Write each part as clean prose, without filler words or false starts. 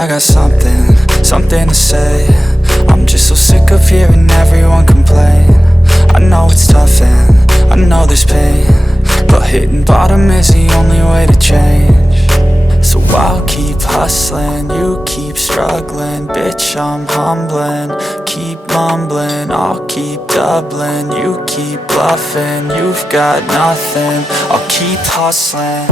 I got something to say. I'm just so sick of hearing everyone complain. I know it's tough and I know there's pain, but hitting bottom is the only way to change. So I'll keep hustling, you keep struggling. Bitch, I'm humbling, keep mumbling. I'll keep doubling, you keep bluffing. You've got nothing, I'll keep hustling.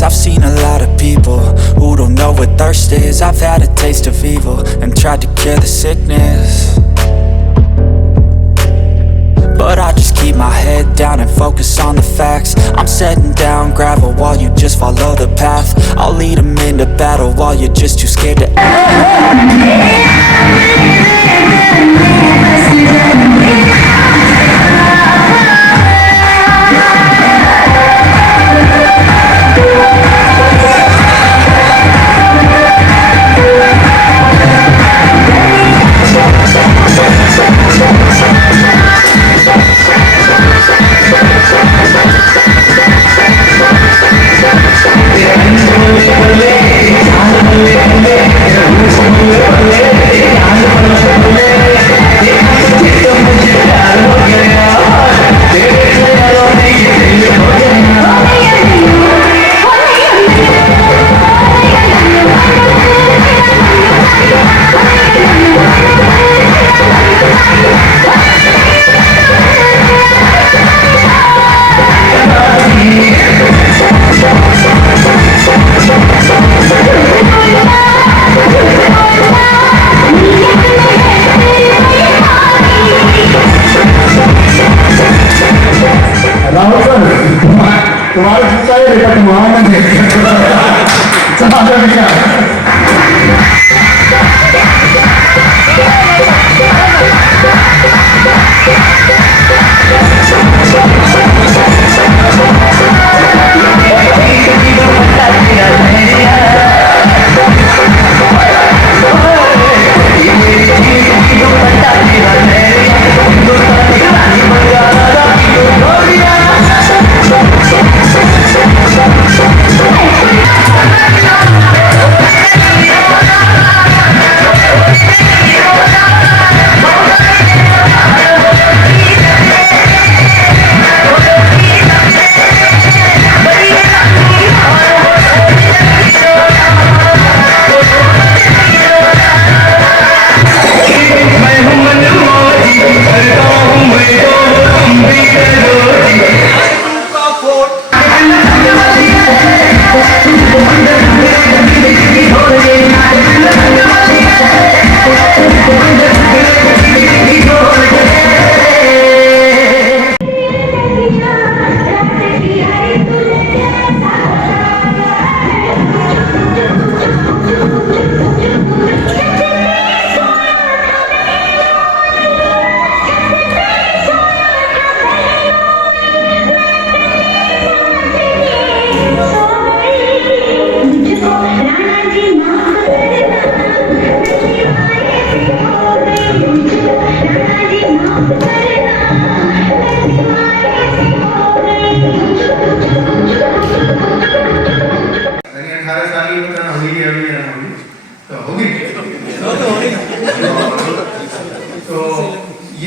I've seen a lot of people who don't know what thirst is. I've had a taste of evil and tried to cure the sickness, but I just keep my head down and focus on the facts. I'm setting down gravel while you just follow the path. I'll lead them into battle while you're just too scared to तुम्हारा जूता है बेटा, तुम्हारा नहीं चला भैया।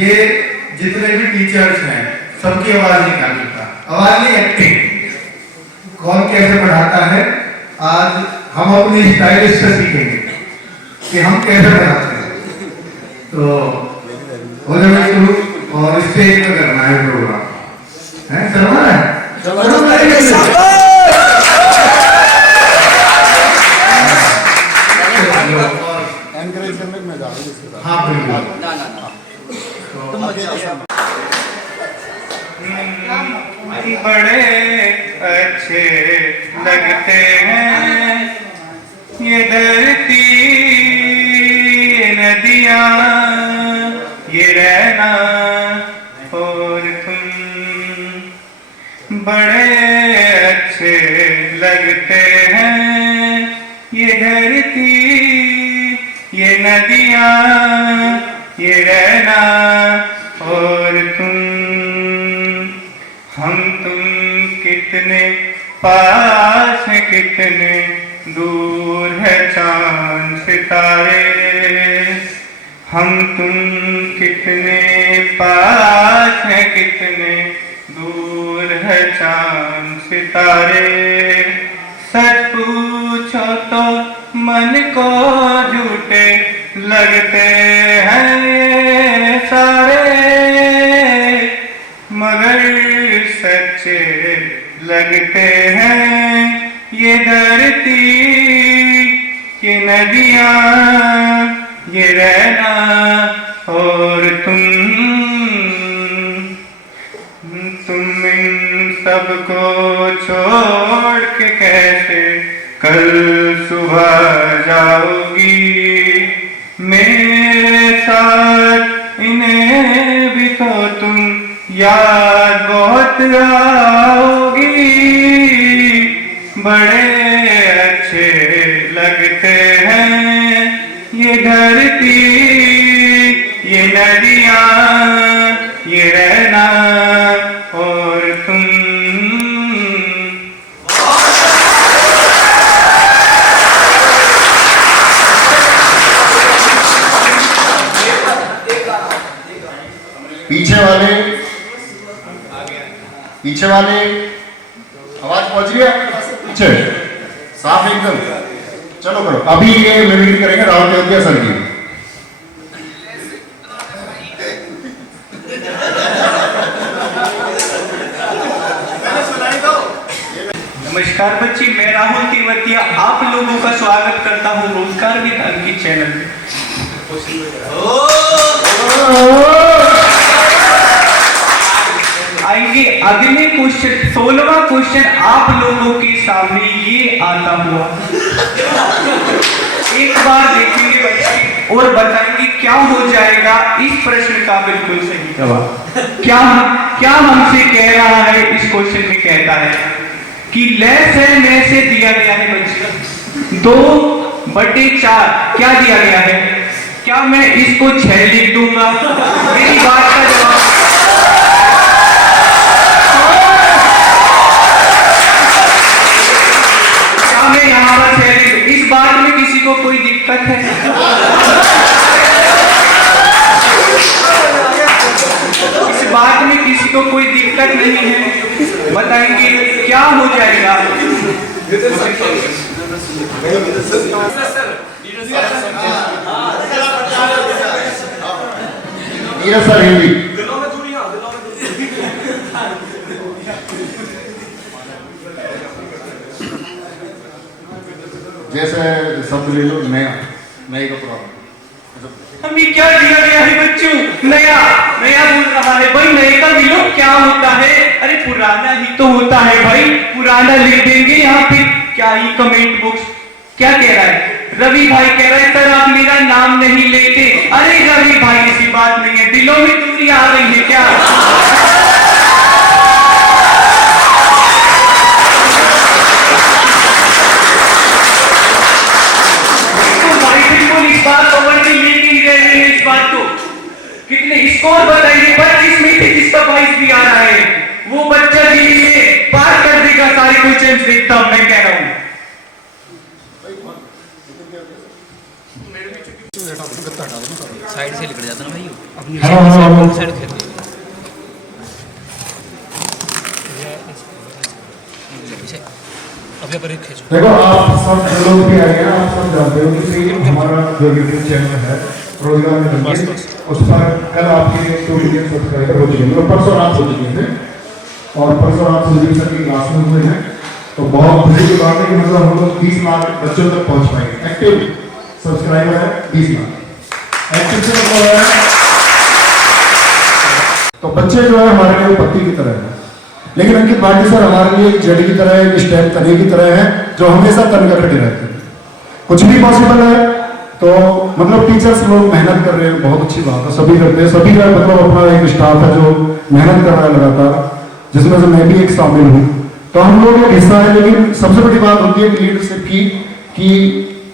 ये जितने भी टीचर्स हैं सबकी आवाज निकाल चुका, आवाज नहीं एक्टिंग। कौन कैसे पढ़ाता है आज हम अपनी स्टाइलिश से सीखेंगे कि हम कैसे पढ़ाते हैं। तो हो जाए शुरू और स्टेज पे करना है प्रोग्राम है, करना है हाँ बड़े अच्छे लगते हैं ये धरती नदियाँ ये रहना और तुम बड़े अच्छे लगते हैं। ये धरती ये नदियाँ ये रहना और तुम, हम तुम कितने पास हैं कितने दूर है चांद सितारे। हम तुम कितने पास हैं कितने दूर है चांद सितारे। सच पूछो तो मन को झूठे लगते हैं ये सारे, मगर सच्चे लगते हैं ये धरती ये नदियाँ ये रहना और तुम इन सबको छोड़ के कैसे कल सुबह जाओगी मेरे साथ। इन्हें भी तो तुम याद बहुत आओगी। बड़े अच्छे लगते हैं ये धरती ये नदियाँ ये रहना और तुम। पीछे वाले आवाज पहुंच रही है आपके पास? पीछे साफ एकदम। चलो करो, अभी ये मिमिक्री करेंगे राहुल देवतिया सर की। नमस्कार बच्चे, मैं राहुल तेवतिया आप लोगों का स्वागत करता हूँ रोजगार विज्ञान की चैनल में। आइए अगले क्वेश्चन 16वां क्वेश्चन आप लोगों के सामने ये आता हुआ। एक बार देखेंगे बच्चे और बताएंगे क्या हो जाएगा इस प्रश्न का बिल्कुल सही जवाब। क्या हमसे कह रहा है इस क्वेश्चन में? कहता है कि लेस है में से दिया गया है बच्चे 2/4 क्या दिया गया है? क्या मैं इसको 6 लिख दूंगा? मेरी बात का जवाब क्या मैं यहाँ पर 6 लिख? इस बात में किसी को कोई दिक्कत है? इस बात में किसी को कोई दिक्कत नहीं है? बताएंगे क्या हो जाएगा? सर हिंदी जैसे शब्द ले लो नया, नए का प्रॉब्लम। हमें क्या दिया गया है बच्चों? नया नया बोल रहा है भाई। नए का विलोप क्या होता है? अरे पुराना ही तो होता है भाई। पुराना लिख देंगे यहाँ पे। क्या ही कमेंट बॉक्स क्या कह रहा है? रवि भाई कह रहा है सर आप मेरा नाम नहीं लेते। अरे रवि भाई ऐसी बात नहीं है, दिलों में दूरी आ रही है क्या? इस बात को लेके ही रहे हैं। इस बात को कितने स्कोर बताइए? 25 में से जिसका 22 भी आ रहा है वो बच्चा भी पार कर देगा सारे क्वेश्चन देखता हूं। मैं कह रहा हूं साइड से निकल जाता ना भाई अपनी साइड खेल अभी पर खींचो। देखो आप सब लोग भी आए हैं, आप सब जानते हो कि हमारा जो यूट्यूब चैनल है रोजगार में उस पर कल आपके 2 मिलियन सब्सक्राइबर हो चुके हैं, परसों रात हो चुके थे और परसों रात सुजीत सर की क्लास में हुए हैं। तो बहुत खुशी की बात है कि मतलब हम लोग 20 लाख बच्चों तक पहुंच पाएंगे। एक्टिव सब्सक्राइबर है 20 लाख। एक्टिव से मतलब है तो बच्चे जो है हमारे लिए पत्ती की तरह है, लेकिन अंकित भाटी सर हमारे लिए एक जड़ी की तरह है, एक स्टेप तने की तरह है जो हमेशा तन करके रहते हैं। कुछ भी पॉसिबल है तो मतलब टीचर्स लोग मेहनत कर रहे हैं, बहुत अच्छी बात है, सभी करते हैं, सभी का मतलब अपना एक स्टाफ है जो मेहनत कर रहा है लगातार, जिसमें से मैं भी एक शामिल हूँ। तो हम लोग एक हिस्सा है, लेकिन सबसे बड़ी बात होती है लीडरशिप की, कि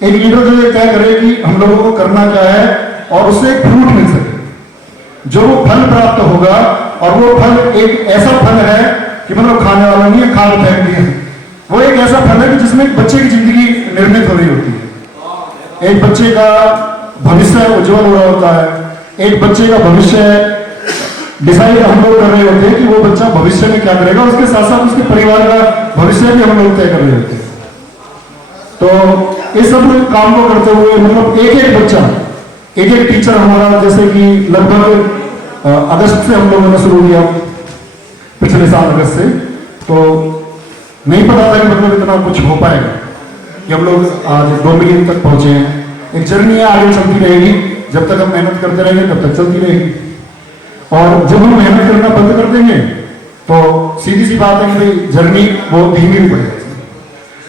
एक लीडर जो ये तय करे कि हम लोगों को करना क्या है और उससे एक फ्रूट मिल सके, जो वो फल प्राप्त होगा, और वो फल एक ऐसा फल है कि मतलब खाने वाला नहीं है, खा के फेंक दिया, वो एक ऐसा फल है कि जिसमें एक बच्चे की जिंदगी निर्मित हो रही होती है, एक बच्चे का भविष्य उज्जवल हो रहा होता है, एक बच्चे का भविष्य डिसाइड हम लोग कर रहे होते हैं कि वो बच्चा भविष्य में क्या करेगा, उसके साथ साथ उसके परिवार का भविष्य भी हम लोग तय कर रहे होते हैं। तो इस सब काम को करते हुए मतलब एक एक बच्चा, एक एक टीचर हमारा, जैसे कि लगभग अगस्त से हम लोगों ने शुरू किया, पिछले साल अगस्त से, तो नहीं पता था कि मतलब इतना कुछ हो पाएगा कि हम लोग आज 2 मिलियन तक पहुंचे हैं। एक जर्नी है, आगे चलती रहेगी, जब तक हम मेहनत करते रहेंगे तब तक चलती रहेगी, और जब हम मेहनत करना बंद कर देंगे तो सीधी सी बात है कि भाई जर्नी वो धीमी भी पड़ेगी।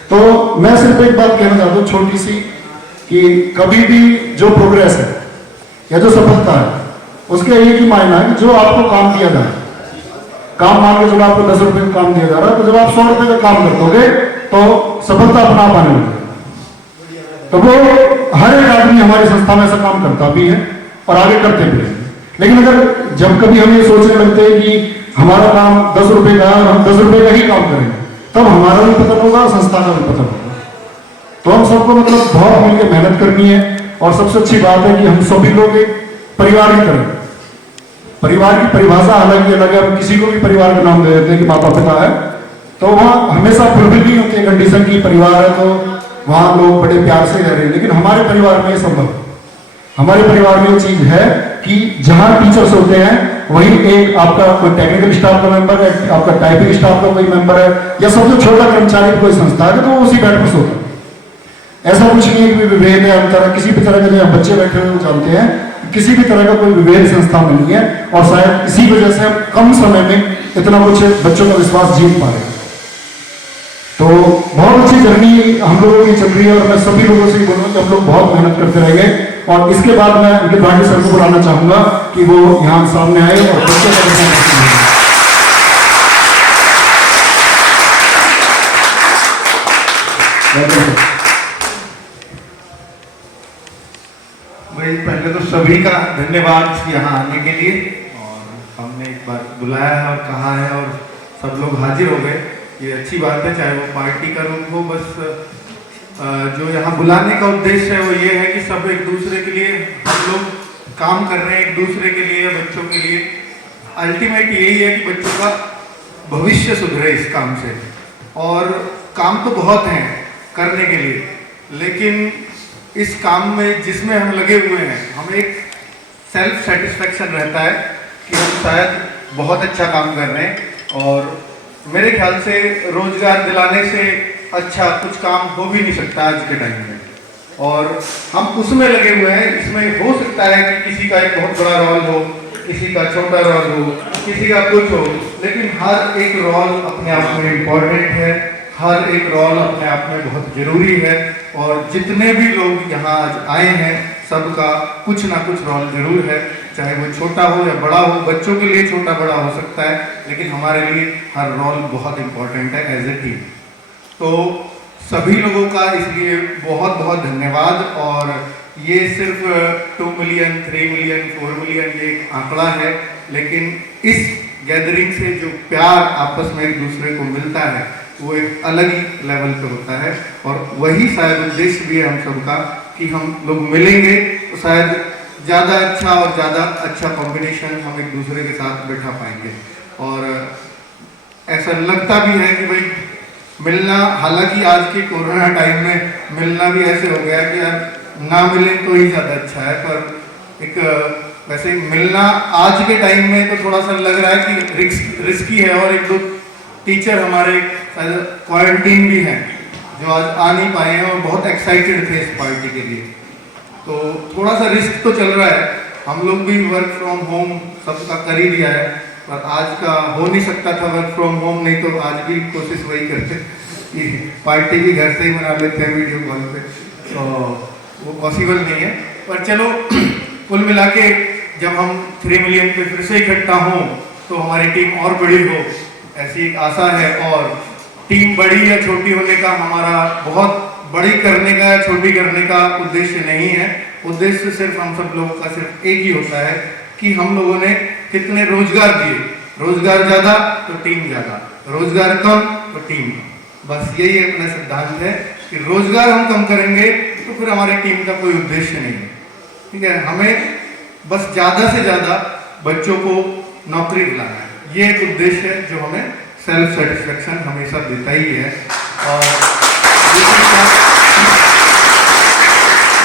तो मैं सिर्फ एक बात कहना चाहता हूँ छोटी सी, कि कभी भी जो प्रोग्रेस है या जो सफलता है, उसके एक ही मायना है कि जो आपको काम दिया जाए, काम मान के चलो आपको 10 रुपए का काम दिया जा रहा है, तो जब आप 100 रुपए का काम कर दोगे तो सफलता अपना आप आने लगेगी। तो वो हर एक आदमी हमारी संस्था में ऐसा काम करता भी है और आगे करते भी हैं। लेकिन अगर जब कभी हम ये सोचने लगते हैं कि हमारा काम 10 रुपए का है और हम 10 रुपए का ही काम करेंगे, तब हमारा भी पतन होगा और संस्था का भी पतन होगा। तो हम सबको मतलब बहुत मिलकर मेहनत करनी है, और सबसे अच्छी बात है कि हम सभी लोग एक परिवार की तरह, परिवार की परिभाषा हालांकि अलग है, हम किसी को भी परिवार का नाम दे देते हैं कि माता पिता है, तो वहाँ हमेशा फुलफिल नहीं होती है कंडीशन की परिवार है तो वहाँ लोग बड़े प्यार से रह रहे हैं। लेकिन हमारे परिवार में ये संभव, हमारे परिवार में ये चीज है कि जहाँ टीचर्स होते हैं वही एक आपका कोई टेक्निकल स्टाफ का मेंबर है, आपका टाइपिंग स्टाफ का कोई मेंबर है, या सबसे छोटा कर्मचारी कोई संस्था है, तो वो उसी बेड पर सोता है। ऐसा कुछ नहीं है कि विभेद है अंतर, किसी भी तरह के जो बच्चे बैठे हुए जानते हैं, किसी भी तरह का कोई विभेद संस्था में नहीं है, और शायद इसी वजह से हम कम समय में इतना कुछ बच्चों का विश्वास जीत पा रहे हैं। तो बहुत अच्छी जर्नी हम लोगों की चल रही है, और मैं सभी लोगों से बोलूँगा कि हम लोग बहुत मेहनत करते रहेंगे। और इसके बाद मैं उनके भाटी सर को बुलाना चाहूंगा कि वो यहाँ सामने आए और बच्चों का भाई पहले तो सभी का धन्यवाद यहाँ आने के लिए, और हमने एक बार बुलाया है और कहा है और सब लोग हाजिर हो गए, ये अच्छी बात है। चाहे वो पार्टी का रूप हो, बस जो यहाँ बुलाने का उद्देश्य है वो ये है कि सब एक दूसरे के लिए हम लोग काम कर रहे हैं, एक दूसरे के लिए, बच्चों के लिए। अल्टीमेट यही है कि बच्चों का भविष्य सुधरे इस काम से। और काम तो बहुत हैं करने के लिए, लेकिन इस काम में जिसमें हम लगे हुए हैं, हमें एक सेल्फ सेटिस्फेक्शन रहता है कि हम शायद बहुत अच्छा काम कर रहे हैं। और मेरे ख्याल से रोजगार दिलाने से अच्छा कुछ काम हो भी नहीं सकता आज के टाइम में, और हम उसमें लगे हुए हैं। इसमें हो सकता है कि किसी का एक बहुत बड़ा रोल हो, किसी का छोटा रोल हो, किसी का कुछ हो, लेकिन हर एक रोल अपने आप में इम्पोर्टेंट है, हर एक रोल अपने आप में बहुत जरूरी है। और जितने भी लोग यहाँ आज आए हैं, सबका कुछ ना कुछ रोल जरूर है, चाहे वो छोटा हो या बड़ा हो। बच्चों के लिए छोटा बड़ा हो सकता है, लेकिन हमारे लिए हर रोल बहुत इम्पोर्टेंट है एज ए टीम। तो सभी लोगों का इसलिए बहुत बहुत धन्यवाद। और ये सिर्फ 2 मिलियन, 3 मिलियन, 4 मिलियन ये एक आंकड़ा है, लेकिन इस गैदरिंग से जो प्यार आपस में एक दूसरे को मिलता है वो एक अलग ही लेवल पे होता है। और वही शायद उद्देश्य भी है हम सबका कि हम लोग मिलेंगे तो शायद ज़्यादा अच्छा और ज़्यादा अच्छा कॉम्बिनेशन हम एक दूसरे के साथ बैठा पाएंगे। और ऐसा लगता भी है कि भाई मिलना, हालांकि आज के कोरोना टाइम में मिलना भी ऐसे हो गया कि यार ना मिले तो ही ज़्यादा अच्छा है, पर एक वैसे मिलना आज के टाइम में तो थोड़ा सा लग रहा है कि रिस्की है। और 1-2 टीचर हमारे क्वारंटीन भी हैं जो आज आ नहीं पाए हैं और बहुत एक्साइटेड थे इस पार्टी के लिए, तो थोड़ा सा रिस्क तो चल रहा है। हम लोग भी वर्क फ्रॉम होम सबका कर ही दिया है, पर आज का हो नहीं सकता था वर्क फ्रॉम होम, नहीं तो आज भी कोशिश वही करते कि पार्टी भी घर से ही मना लेते हैं वीडियो कॉल पे। तो वो पॉसिबल नहीं है। पर चलो कुल मिला के जब हम 3 मिलियन पे फिर से इकट्ठा हों तो हमारी टीम और बड़ी हो, ऐसी एक आशा है। और टीम बड़ी या छोटी होने का हमारा बहुत बड़ी करने का या छोटी करने का उद्देश्य नहीं है। उद्देश्य सिर्फ हम सब लोगों का सिर्फ एक ही होता है कि हम लोगों ने कितने रोजगार दिए। रोजगार ज़्यादा तो टीम ज़्यादा, रोजगार कम तो टीम कम। बस यही अपना सिद्धांत है कि रोजगार हम कम करेंगे तो फिर हमारी टीम का कोई उद्देश्य नहीं है। ठीक है, हमें बस ज़्यादा से ज़्यादा बच्चों को नौकरी दिलाना है, ये एक उद्देश्य है जो हमें सेल्फ सेटिस्फेक्शन हमेशा देता ही है। और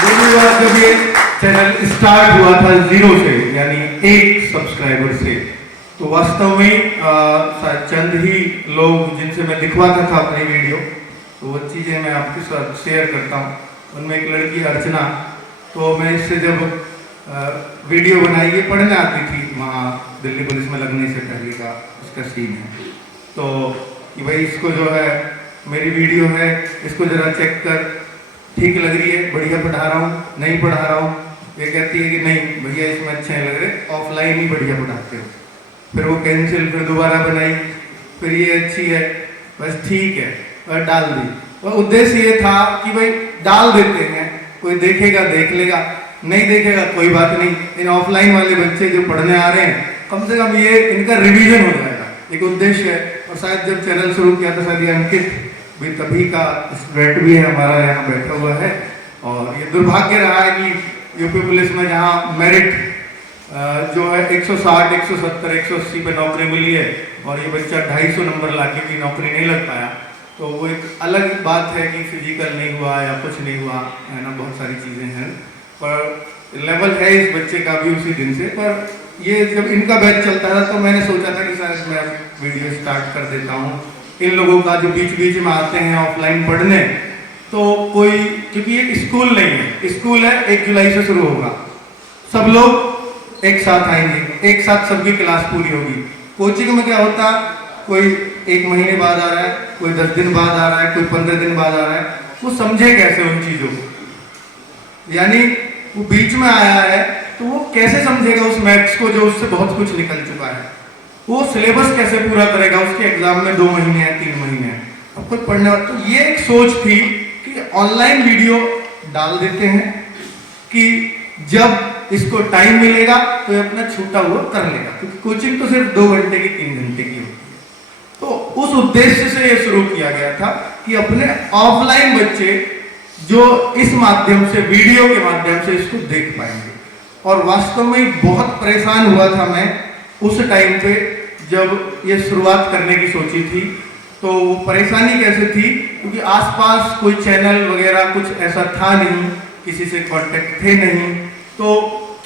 दूसरी बात, जब ये चैनल स्टार्ट हुआ था 0 से, यानी 1 सब्सक्राइबर से, तो वास्तव में चंद ही लोग जिनसे मैं दिखवाता था अपनी वीडियो, तो वो चीज़ें मैं आपके साथ शेयर करता हूँ। उनमें एक लड़की अर्चना, तो मैं इससे जब वीडियो बनाई, ये पढ़ने आती थी वहाँ दिल्ली पुलिस में लगने से पहले का उसका सीन है। तो कि भाई इसको जो है मेरी वीडियो है, इसको ज़रा चेक कर, ठीक लग रही है, बढ़िया पढ़ा रहा हूँ, नहीं पढ़ा रहा हूँ। ये कहती है कि नहीं भैया इसमें अच्छे नहीं लग रहे, ऑफलाइन ही बढ़िया पढ़ाते हो। फिर वो कैंसिल, फिर दोबारा बनाई, फिर ये अच्छी है, बस ठीक है, और डाल दी। और उद्देश्य ये था कि भाई डाल देते हैं, कोई देखेगा देख लेगा, नहीं देखेगा कोई बात नहीं। इन ऑफलाइन वाले बच्चे जो पढ़ने आ रहे हैं, कम से कम ये इनका रिवीजन हो जाएगा, एक उद्देश्य है। और शायद जब चैनल शुरू किया था शायद ये अंकित भी तभी का स्टूडेंट भी है हमारा, यहाँ बैठा हुआ है। और ये दुर्भाग्य रहा है कि यूपी पुलिस में जहाँ मेरिट जो है 160, 170, 180 पे नौकरी मिली है और ये बच्चा 250 नंबर लाके भी नौकरी नहीं लग पाया, तो वो एक अलग बात है कि फिजिकल नहीं हुआ या कुछ नहीं हुआ है ना, बहुत सारी चीज़ें हैं। पर लेवल है इस बच्चे का भी उसी दिन से। पर ये जब इनका बैच चलता था तो मैंने सोचा था कि शायद मैं वीडियो स्टार्ट कर देता हूँ इन लोगों का, जो बीच बीच में आते हैं ऑफलाइन पढ़ने। तो कोई, क्योंकि ये स्कूल नहीं है, स्कूल है 1 जुलाई से शुरू होगा, सब लोग एक साथ आएंगे, एक साथ सबकी क्लास पूरी होगी। कोचिंग में क्या होता, कोई 1 महीने बाद आ रहा है, कोई 10 दिन बाद आ रहा है, कोई 15 दिन बाद आ रहा है, वो समझे कैसे उन चीज़ों को। यानी वो बीच में आया है तो वो कैसे समझेगा उस मैथ्स को जो उससे बहुत कुछ निकल चुका है, वो सिलेबस कैसे पूरा करेगा, उसके एग्जाम में 2 महीने हैं, 3 महीने हैं, अब कोई पढ़ने वाला। तो ये एक सोच थी कि ऑनलाइन वीडियो डाल देते हैं कि जब इसको टाइम मिलेगा तो ये अपना छूटा हुआ कर लेगा, क्योंकि कोचिंग तो सिर्फ 2 घंटे की 3 घंटे की होती है। तो उस उद्देश्य से ये शुरू किया गया था कि अपने ऑफलाइन बच्चे जो इस माध्यम से, वीडियो के माध्यम से इसको देख पाएंगे। और वास्तव में बहुत परेशान हुआ था मैं उस टाइम पे जब ये शुरुआत करने की सोची थी। तो वो परेशानी कैसे थी, क्योंकि आसपास कोई चैनल वगैरह कुछ ऐसा था नहीं, किसी से कांटेक्ट थे नहीं, तो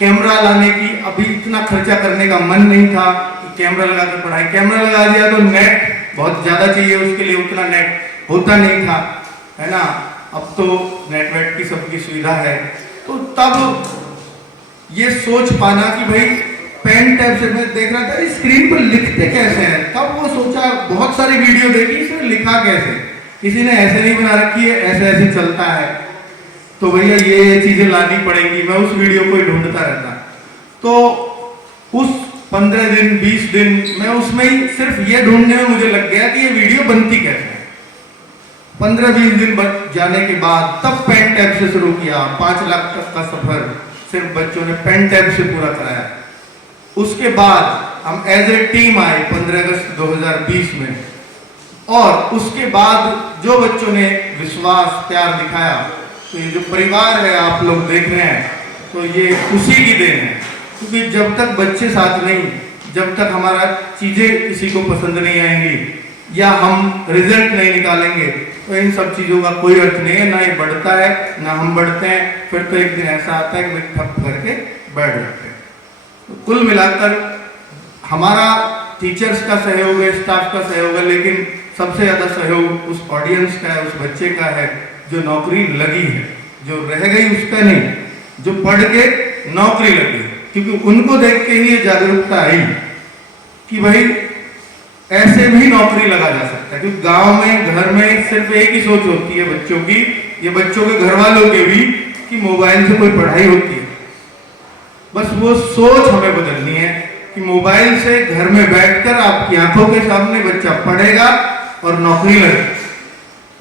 कैमरा लाने की अभी इतना खर्चा करने का मन नहीं था कि कैमरा लगा कर पढ़ाई। कैमरा लगा दिया तो नेट बहुत ज़्यादा चाहिए, उसके लिए उतना नेट होता नहीं था, है ना। अब तो नेट वेट की सबकी सुविधा है। तो तब ये सोच पाना कि भाई पेन टैब से, मैं देख रहा था स्क्रीन पर लिखते कैसे हैं, तब वो सोचा, बहुत सारी वीडियो देखी, इसमें लिखा कैसे, किसी ने ऐसे नहीं बना रखी है, ऐसे ऐसे चलता है, तो भैया ये चीजें लानी पड़ेंगी। मैं उस वीडियो को ही ढूंढता रहता। तो उस 15 दिन 20 दिन मैं उसमें ही सिर्फ ये ढूंढने में मुझे लग गया कि ये वीडियो बनती कैसे है। 15-20 दिन जाने के बाद तब पेन टैब से शुरू किया। 5 लाख तक का सफर सिर्फ बच्चों ने पेन टैब से पूरा कराया। उसके बाद हम एज ए टीम आए 15 अगस्त 2020 में, और उसके बाद जो बच्चों ने विश्वास प्यार दिखाया, तो ये जो परिवार है आप लोग देख रहे हैं, तो ये उसी की देन है। क्योंकि जब तक बच्चे साथ नहीं, जब तक हमारा चीज़ें किसी को पसंद नहीं आएंगी या हम रिजल्ट नहीं निकालेंगे, तो इन सब चीज़ों का कोई अर्थ नहीं है। ना ये बढ़ता है ना हम बढ़ते हैं। फिर तो एक दिन ऐसा आता है कि ठप करके बैठ जाते हैं। तो कुल मिलाकर हमारा टीचर्स का सहयोग है, स्टाफ का सहयोग है, लेकिन सबसे ज़्यादा सहयोग उस ऑडियंस का है, उस बच्चे का है जो नौकरी लगी है, जो रह गई उसका नहीं, जो पढ़ के नौकरी लगी। क्योंकि उनको देख के ही ये जागरूकता आई कि भाई ऐसे भी नौकरी लगा जा सकता है। क्योंकि गांव में, घर में सिर्फ एक ही सोच होती है बच्चों की, ये बच्चों के घर वालों के भी, कि मोबाइल से कोई पढ़ाई होती है। बस वो सोच हमें बदलनी है कि मोबाइल से घर में बैठकर आपकी आंखों के सामने बच्चा पढ़ेगा और नौकरी लगेगा।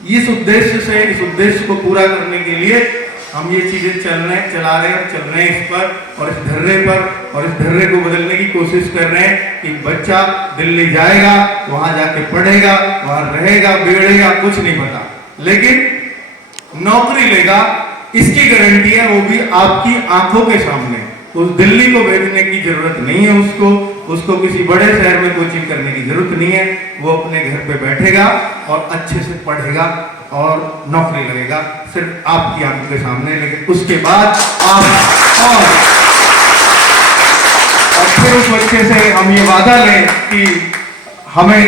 इस उद्देश्य को पूरा करने के लिए हम ये चीजें चला रहे हैं और चल रहे हैं इस पर और इस धर्रे को बदलने की कोशिश कर रहे हैं कि बच्चा दिल्ली जाएगा, वहां जाके पढ़ेगा, वहां रहेगा, बिगड़ेगा, कुछ नहीं पता, लेकिन नौकरी लेगा, इसकी गारंटी है, वो भी आपकी आंखों के सामने। उस दिल्ली को भेजने की जरूरत नहीं है, उसको किसी बड़े शहर में कोचिंग करने की जरूरत नहीं है। वो अपने घर पे बैठेगा और अच्छे से पढ़ेगा और नौकरी लगेगा, सिर्फ आपकी आंखों के सामने। लेकिन उसके बाद आप और फिर उस बच्चे से हम ये वादा लें कि हमें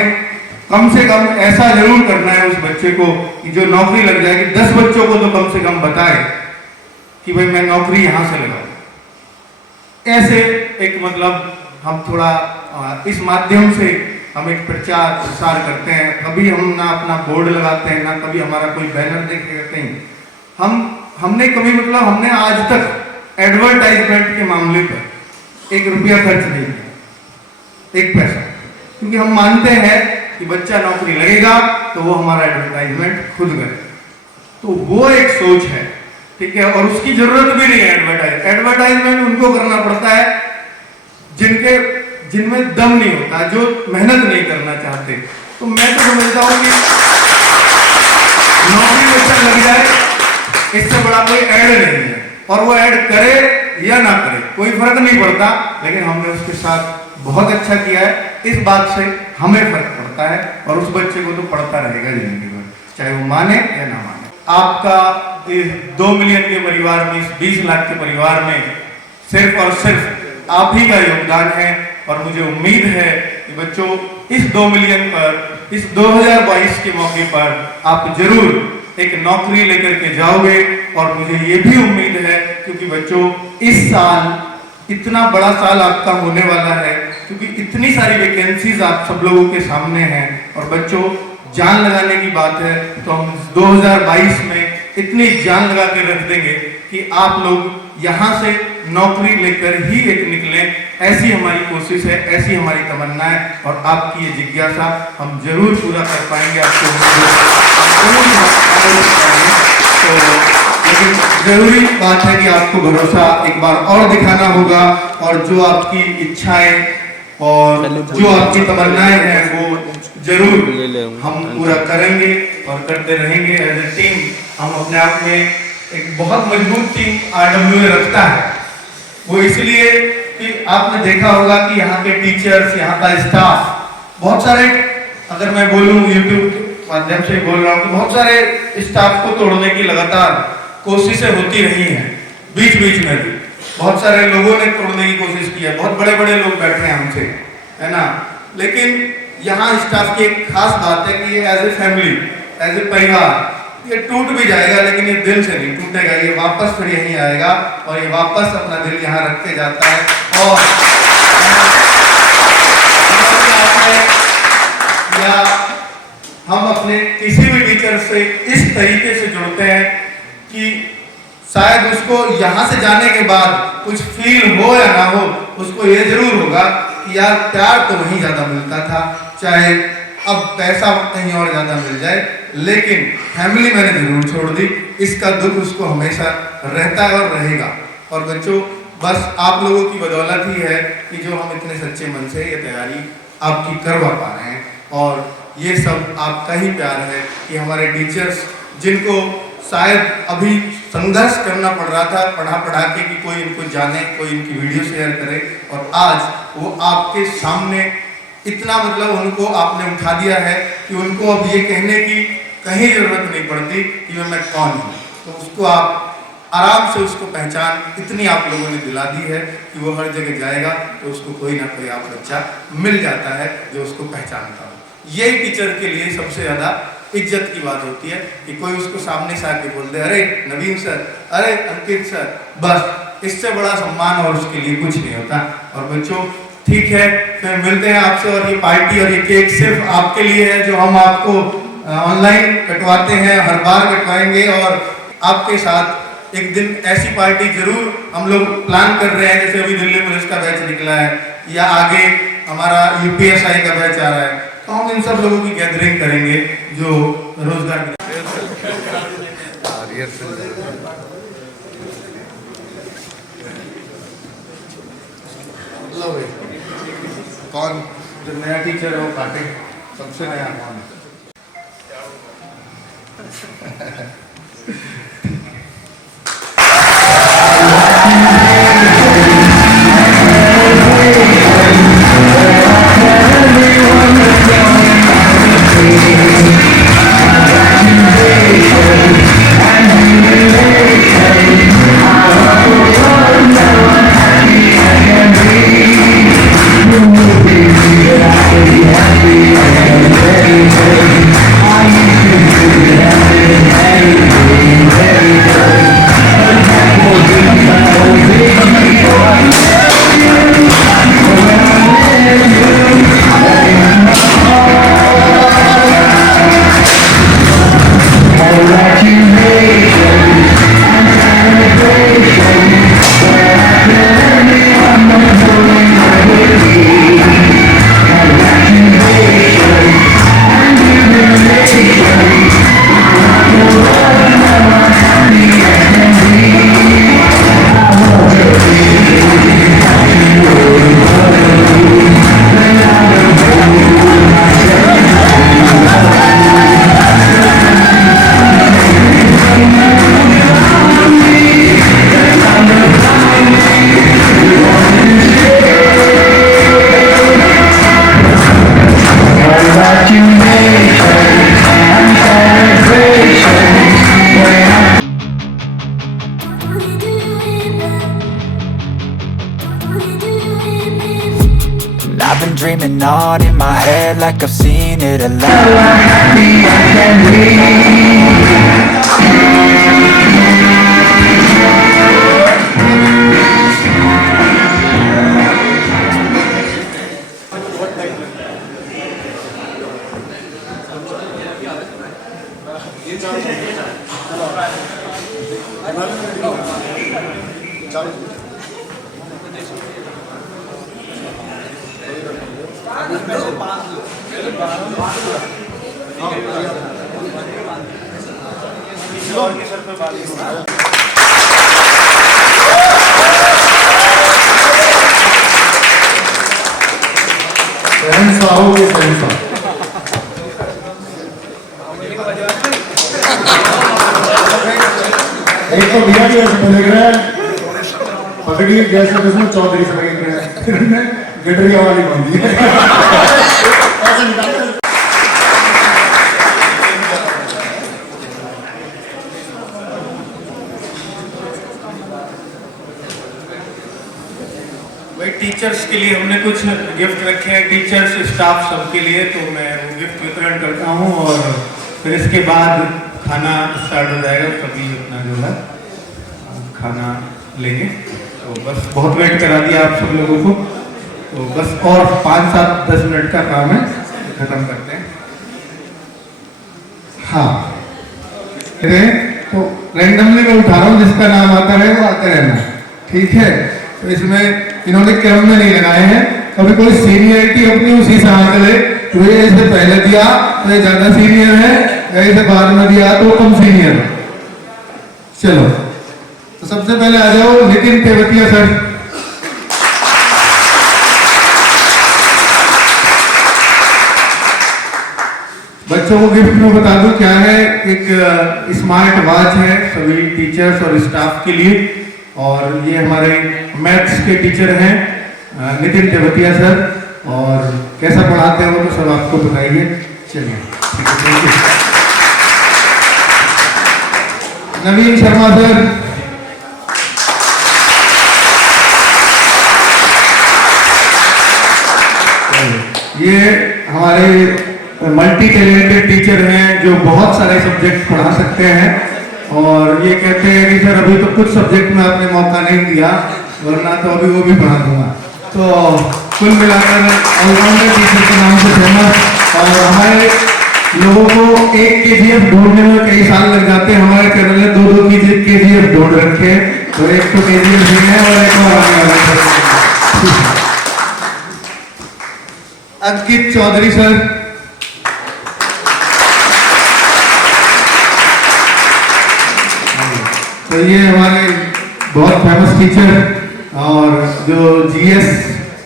कम से कम ऐसा जरूर करना है उस बच्चे को कि जो नौकरी लग जाएगी, 10 बच्चों को तो कम से कम बताए कि भाई मैं नौकरी यहां से लगाऊं। ऐसे एक मतलब हम थोड़ा इस माध्यम से हम एक प्रचार प्रसार करते हैं। कभी हम ना अपना बोर्ड लगाते हैं, ना कभी हमारा कोई बैनर देखेगा कहीं। हमने आज तक एडवर्टाइजमेंट के मामले पर 1 रुपया खर्च नहीं किया, 1 पैसा, क्योंकि हम मानते हैं कि बच्चा नौकरी लगेगा तो वो हमारा एडवर्टाइजमेंट खुद करेगा। तो वो एक सोच है, ठीक है, और उसकी जरूरत भी नहीं है। एडवर्टाइजमेंट उनको करना पड़ता है जिनमें दम नहीं होता, जो मेहनत नहीं करना चाहते। तो मैं तो समझता हूँ कि नौकरी बच्चा लग जाए, इससे बड़ा कोई ऐड नहीं है, और वो ऐड करे या ना करे कोई फर्क नहीं पड़ता। लेकिन हमने उसके साथ बहुत अच्छा किया है, इस बात से हमें फर्क पड़ता है, और उस बच्चे को तो पड़ता रहेगा जिंदगी भर, चाहे वो माने या ना माने। आपका 2 मिलियन के परिवार में, इस 20 लाख के परिवार में सिर्फ और सिर्फ आप ही का योगदान है। और मुझे उम्मीद है कि बच्चों इस 2 मिलियन पर, इस 2022 के मौके पर आप जरूर एक नौकरी लेकर के जाओगे। और मुझे ये भी उम्मीद है, क्योंकि बच्चों इस साल इतना बड़ा साल आपका होने वाला है, क्योंकि इतनी सारी वैकेंसीज आप सब लोगों के सामने हैं। और बच्चों जान लगाने की बात है, तो हम 2022 में इतनी जान लगा के रख देंगे कि आप लोग यहाँ से नौकरी लेकर ही एक निकले। ऐसी हमारी कोशिश है, ऐसी हमारी तमन्ना है, और आपकी ये जिज्ञासा हम जरूर पूरा कर पाएंगे। आपको तो लेकिन जरूरी बात है कि आपको भरोसा एक बार और दिखाना होगा, और जो आपकी इच्छाएं और जो आपकी तमन्नाएं हैं वो जरूर हम पूरा करेंगे और करते रहेंगे। एज ए टीम हम अपने आप में एक बहुत मजबूत टीम RWA रखता है। वो इसलिए कि आपने देखा होगा कि यहाँ के टीचर्स, यहाँ का स्टाफ, बहुत सारे, अगर मैं बोलूँ यूट्यूब के माध्यम से बोल रहा हूँ, तो बहुत सारे स्टाफ को तोड़ने की लगातार कोशिशें होती रही हैं। बीच बीच में भी बहुत सारे लोगों ने तोड़ने की कोशिश की है, बहुत बड़े बड़े लोग बैठे हैं हमसे, है ना। लेकिन यहाँ स्टाफ की एक खास बात है कि ये as a family, as a परिवार, ये टूट भी जाएगा लेकिन ये दिल से नहीं टूटेगा। ये वापस फिर यहीं आएगा और ये वापस अपना दिल यहाँ रख के जाता है। और या हम अपने किसी भी टीचर से इस तरीके से जुड़ते हैं कि शायद उसको यहाँ से जाने के बाद कुछ फील हो या ना हो, उसको ये जरूर होगा कि यार प्यार तो वहीं ज्यादा मिलता था, चाहे अब पैसा कहीं और ज्यादा मिल जाए, लेकिन फैमिली मैंने जरूर छोड़ दी। इसका दुख उसको हमेशा रहता है और रहेगा। और बच्चों बस आप लोगों की बदौलत ही है कि जो हम इतने सच्चे मन से ये तैयारी आपकी करवा पा रहे हैं, और ये सब आपका ही प्यार है कि हमारे टीचर्स, जिनको शायद अभी संघर्ष करना पड़ रहा था पढ़ा के कि कोई इनको जाने, कोई इनकी वीडियो शेयर करे, और आज वो आपके सामने इतना मतलब उनको आपने उठा दिया है कि उनको अब ये कहने की कहीं जरूरत नहीं पड़ती कि मैं कौन हूँ। तो उसको आप आराम से उसको पहचान इतनी आप लोगों ने दिला दी है कि वो हर जगह जाएगा तो उसको कोई ना कोई आप बच्चा मिल जाता है जो उसको पहचानता हो। यही टीचर के लिए सबसे ज्यादा इज्जत की बात होती है कि कोई उसको सामने से आके बोल दे, अरे नवीन सर, अरे अंकित सर, बस इससे बड़ा सम्मान और उसके लिए कुछ नहीं होता। और बच्चों ठीक है, फिर मिलते हैं आपसे। और ये पार्टी और ये केक सिर्फ आपके लिए है, जो हम आपको ऑनलाइन कटवाते हैं, हर बार कटवाएंगे और आपके साथ एक दिन ऐसी पार्टी जरूर हम लोग प्लान कर रहे हैं, जैसे अभी दिल्ली पुलिस का बैच निकला है या आगे हमारा यूपीएसआई का बैच आ रहा है, तो हम इन सब लोगों की गैदरिंग करेंगे जो रोजगार कौन जो नया टीचर है वो काटे, सबसे नया कौन है? I've been dreaming on in my head like I've seen it a lot. सहनसा हो गए, सहनसा। एक तो दिया भी ऐसे लग रहा है, पकड़ी जैसे जिसमें चौधरी से लगे गए, फिर उन्हें गडरिया वाली बन दी। ऐसे निकालते हैं। भाई टीचर्स के लिए हमने कुछ गिफ्ट रखे हैं, टीचर्स स्टाफ सबके लिए, तो मैं वो गिफ्ट वितरण करता हूँ और फिर इसके बाद खाना स्टार्ट हो जाएगा, सभी अपना जो है खाना लेंगे। तो बस बहुत वेट करा दिया आप सब लोगों को, तो बस और 5-7-10 मिनट का काम है, खत्म करते हैं। हाँ, तो रैंडमली मैं उठा रहा हूँ, जिसका नाम आता है वो आते रहना, ठीक है? तो इसमें इन्होंने क्रम में नहीं लगाए हैं, कभी कोई सीनियरिटी अपनी उसी से आंक ले, तो ये इसे पहले दिया तो ये ज्यादा सीनियर है, इसे बाद में दिया तो कम सीनियर। चलो, तो सबसे पहले आ जाओ नितिन तेवतिया सर। बच्चों को गिफ्ट में बता दूं क्या है, एक स्मार्ट वॉच है सभी टीचर्स और स्टाफ के लिए, और ये हमारे मैथ्स के टीचर हैं नितिन तेवतिया सर, और कैसा पढ़ाते हैं वो तो सब आपको बताइए। चलिए, नवीन शर्मा सर। ये हमारे मल्टी टैलेंटेड टीचर हैं जो बहुत सारे सब्जेक्ट पढ़ा सकते हैं, और ये कहते हैं कि सर अभी तो कुछ सब्जेक्ट में आपने मौका नहीं दिया, वरना तो अभी वो भी पढ़ा दूंगा। तो कुल मिलाकर ऑलराउंडर टीचर के नाम से फेमस, और हमारे लोगों को एक KGF ढूंढने में कई साल लग जाते हैं, हमारे चैनल ने 2-2 KGF ढूंढ रखे हैं, तो एक तो KGF भी है और एक और आने वाला है। अंकित चौधरी सर, तो ये हमारे बहुत फेमस टीचर और जो GS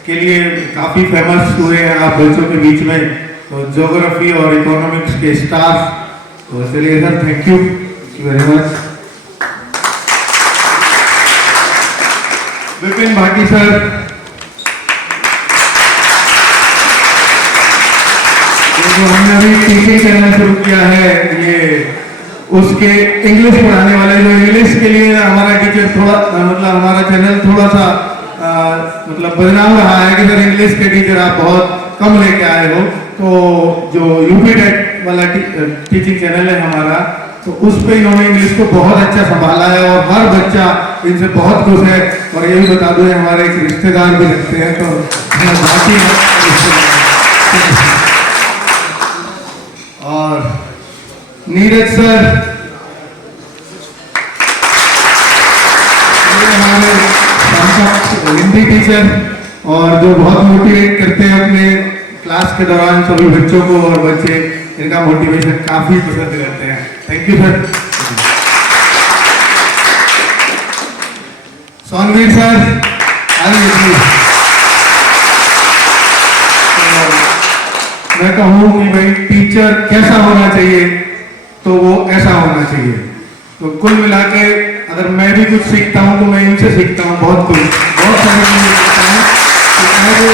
के लिए काफी फेमस हुए हैं आप बच्चों के बीच में, तो ज्योग्राफी और इकोनॉमिक्स के स्टाफ, तो चलिए sir, thank you very much. Vipin Bhati sir, जो हमने अभी टीचिंग चैनल शुरू किया है, ये उसके इंग्लिश पढ़ाने वाले, जो इंग्लिश के लिए हमारा टीचर थोड़ा मतलब हमारा चैनल थोड़ा सा मतलब बदनाम रहा है कि सर इंग्लिश के टीचर आप बहुत कम लेके आए हो, तो जो UP टेट वाला टीचिंग चैनल है हमारा, तो उस पे इन्होंने इंग्लिश को बहुत अच्छा संभाला है और हर बच्चा इनसे बहुत खुश है। और ये भी बता दो, हमारे एक रिश्तेदार भी लगते हैं, तो बाकी और नीरज सर, हमारे हिंदी टीचर और जो बहुत मोटिवेट करते हैं अपने क्लास के दौरान सभी बच्चों को, और बच्चे इनका मोटिवेशन काफी पसंद करते हैं। Thank you sir. Sonveer sir, मैं कहूँ कि भाई टीचर कैसा होना चाहिए, तो वो ऐसा होना चाहिए। तो कुल मिला के अगर मैं भी कुछ सीखता हूँ तो मैं इनसे सीखता हूँ बहुत कुछ, बहुत सारी चीजें सीखता हूँ।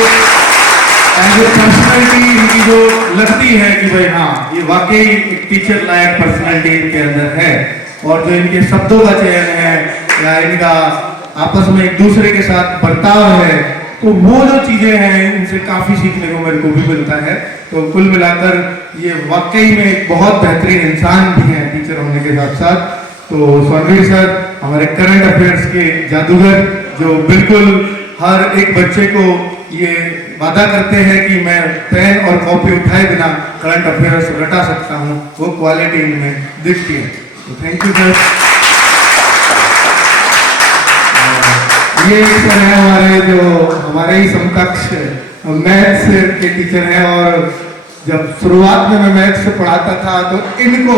एज ए पर्सनैलिटी इनकी जो लगती है कि भाई हाँ, ये वाकई एक टीचर लायक पर्सनैलिटी इनके अंदर है, और जो इनके शब्दों का चयन है या इनका आपस में एक दूसरे के साथ बर्ताव है, तो वो जो चीजें हैं इनसे काफी सीखने को मेरे को भी मिलता है। तो कुल मिलाकर ये वाकई में एक बहुत बेहतरीन इंसान भी है टीचर होने के साथ साथ। तो सोनवीर सर हमारे करंट अफेयर्स के जादूगर, जो बिल्कुल हर एक बच्चे को ये वादा करते हैं कि मैं पेन और कॉपी उठाए बिना करंट अफेयर्स रटा सकता हूँ, वो क्वालिटी इनमें दिखती है। तो थैंक यू सर। ये सर है हमारे जो हमारे ही समकक्ष मैथ्स के टीचर हैं, और जब शुरुआत में मैं मैथ्स पढ़ाता था तो इनको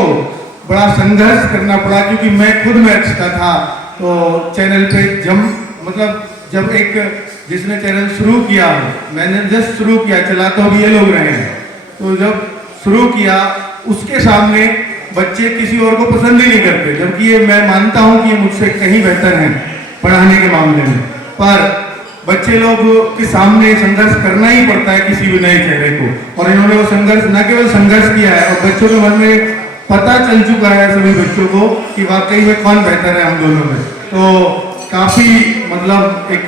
बड़ा संघर्ष करना पड़ा, क्योंकि मैं खुद मैथ्स का था। तो चैनल पे जब एक जिसने चैनल शुरू किया, मैंने जस्ट शुरू किया, चला तो अब ये लोग रहे हैं, तो जब शुरू किया उसके सामने बच्चे किसी और को पसंद ही नहीं करते, जबकि ये मैं मानता हूँ कि ये मुझसे कहीं बेहतर हैं पढ़ाने के मामले में, पर बच्चे लोग के सामने संघर्ष करना ही पड़ता है किसी भी नए चेहरे को। और इन्होंने वो संघर्ष न केवल संघर्ष किया है, और बच्चों के मन में पता चल चुका है सभी बच्चों को कि वाकई में कौन बेहतर है हम दोनों में। तो काफी मतलब एक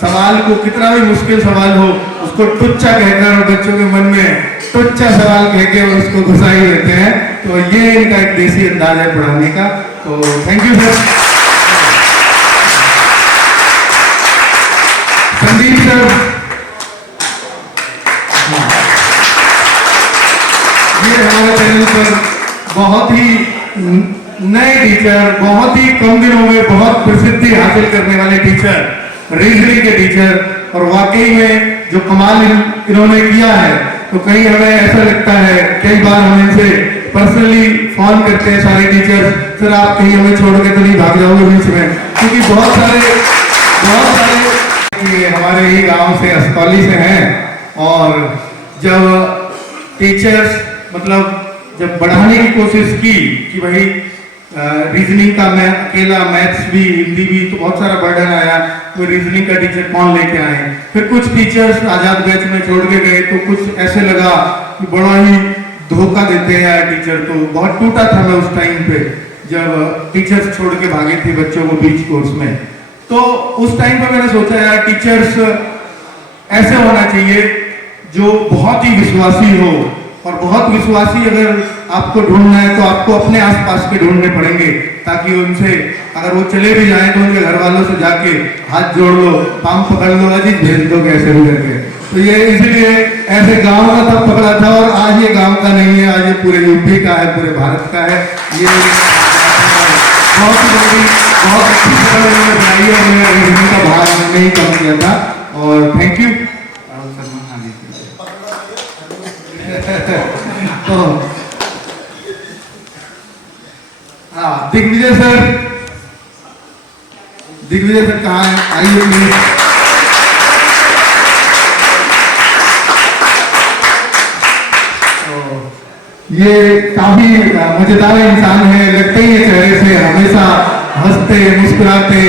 सवाल को, कितना भी मुश्किल सवाल हो, उसको टुच्चा कहकर बच्चों के मन में टुच्चा सवाल कह के उसको घुसा ही देते हैं। तो ये इनका एक देसी अंदाज है पढ़ाने का। तो thank you sir. Sandeep sir, ये हमारे चैनल पर बहुत ही नए टीचर, बहुत ही कम दिनों में बहुत प्रसिद्धि हासिल करने वाले टीचर, रीजनिंग के टीचर, और वाकई में जो कमाल इन्होंने किया है, तो कहीं हमें ऐसा लगता है, कई बार हम इनसे पर्सनली फोन करते हैं सारे टीचर, सर आप कहीं हमें छोड़ के तो नहीं भाग जाओगे बीच में, क्योंकि बहुत सारे हमारे ही गांव से, अस्पताली से हैं। और जब टीचर्स जब बढ़ाने की कोशिश की कि भाई रीजनिंग का मैं अकेला, मैथ्स भी, हिंदी भी, तो बहुत सारा बर्डन आया, कोई रीजनिंग का टीचर कौन लेके आए। फिर कुछ टीचर्स आजाद बैच में छोड़ के गए, तो कुछ ऐसे लगा कि बड़ा ही धोखा देते हैं यार टीचर। तो बहुत टूटा था मैं उस टाइम पे, जब टीचर्स छोड़ के भागे थे बच्चों को बीच कोर्स में। तो उस टाइम पे मैंने सोचा यार टीचर्स ऐसे होना चाहिए जो बहुत ही विश्वासी हो, और बहुत विश्वासी अगर आपको ढूंढना है तो आपको अपने आसपास के ढूंढने पड़ेंगे, ताकि उनसे अगर वो चले भी जाएं तो उनके घर वालों से जाके हाथ जोड़ लो, पाँव पकड़ लो, अजी भेज दो कैसे भी करके। तो ये इसलिए ऐसे गांव का तब पकड़ा था और आज ये गांव का नहीं है, आज ये पूरे यूपी का है, पूरे भारत का है। ये बहुत ही जल्दी बहुत अच्छी तरह उन्होंने बनाई और मैं इनका भाग मैंने ही कम किया था और थैंक यू। तो हाँ, दिग्विजय सर कहाँ है, आइए प्लीज। ये काफी मजेदार इंसान है, लगते ही है चेहरे से, हमेशा हंसते मुस्कुराते।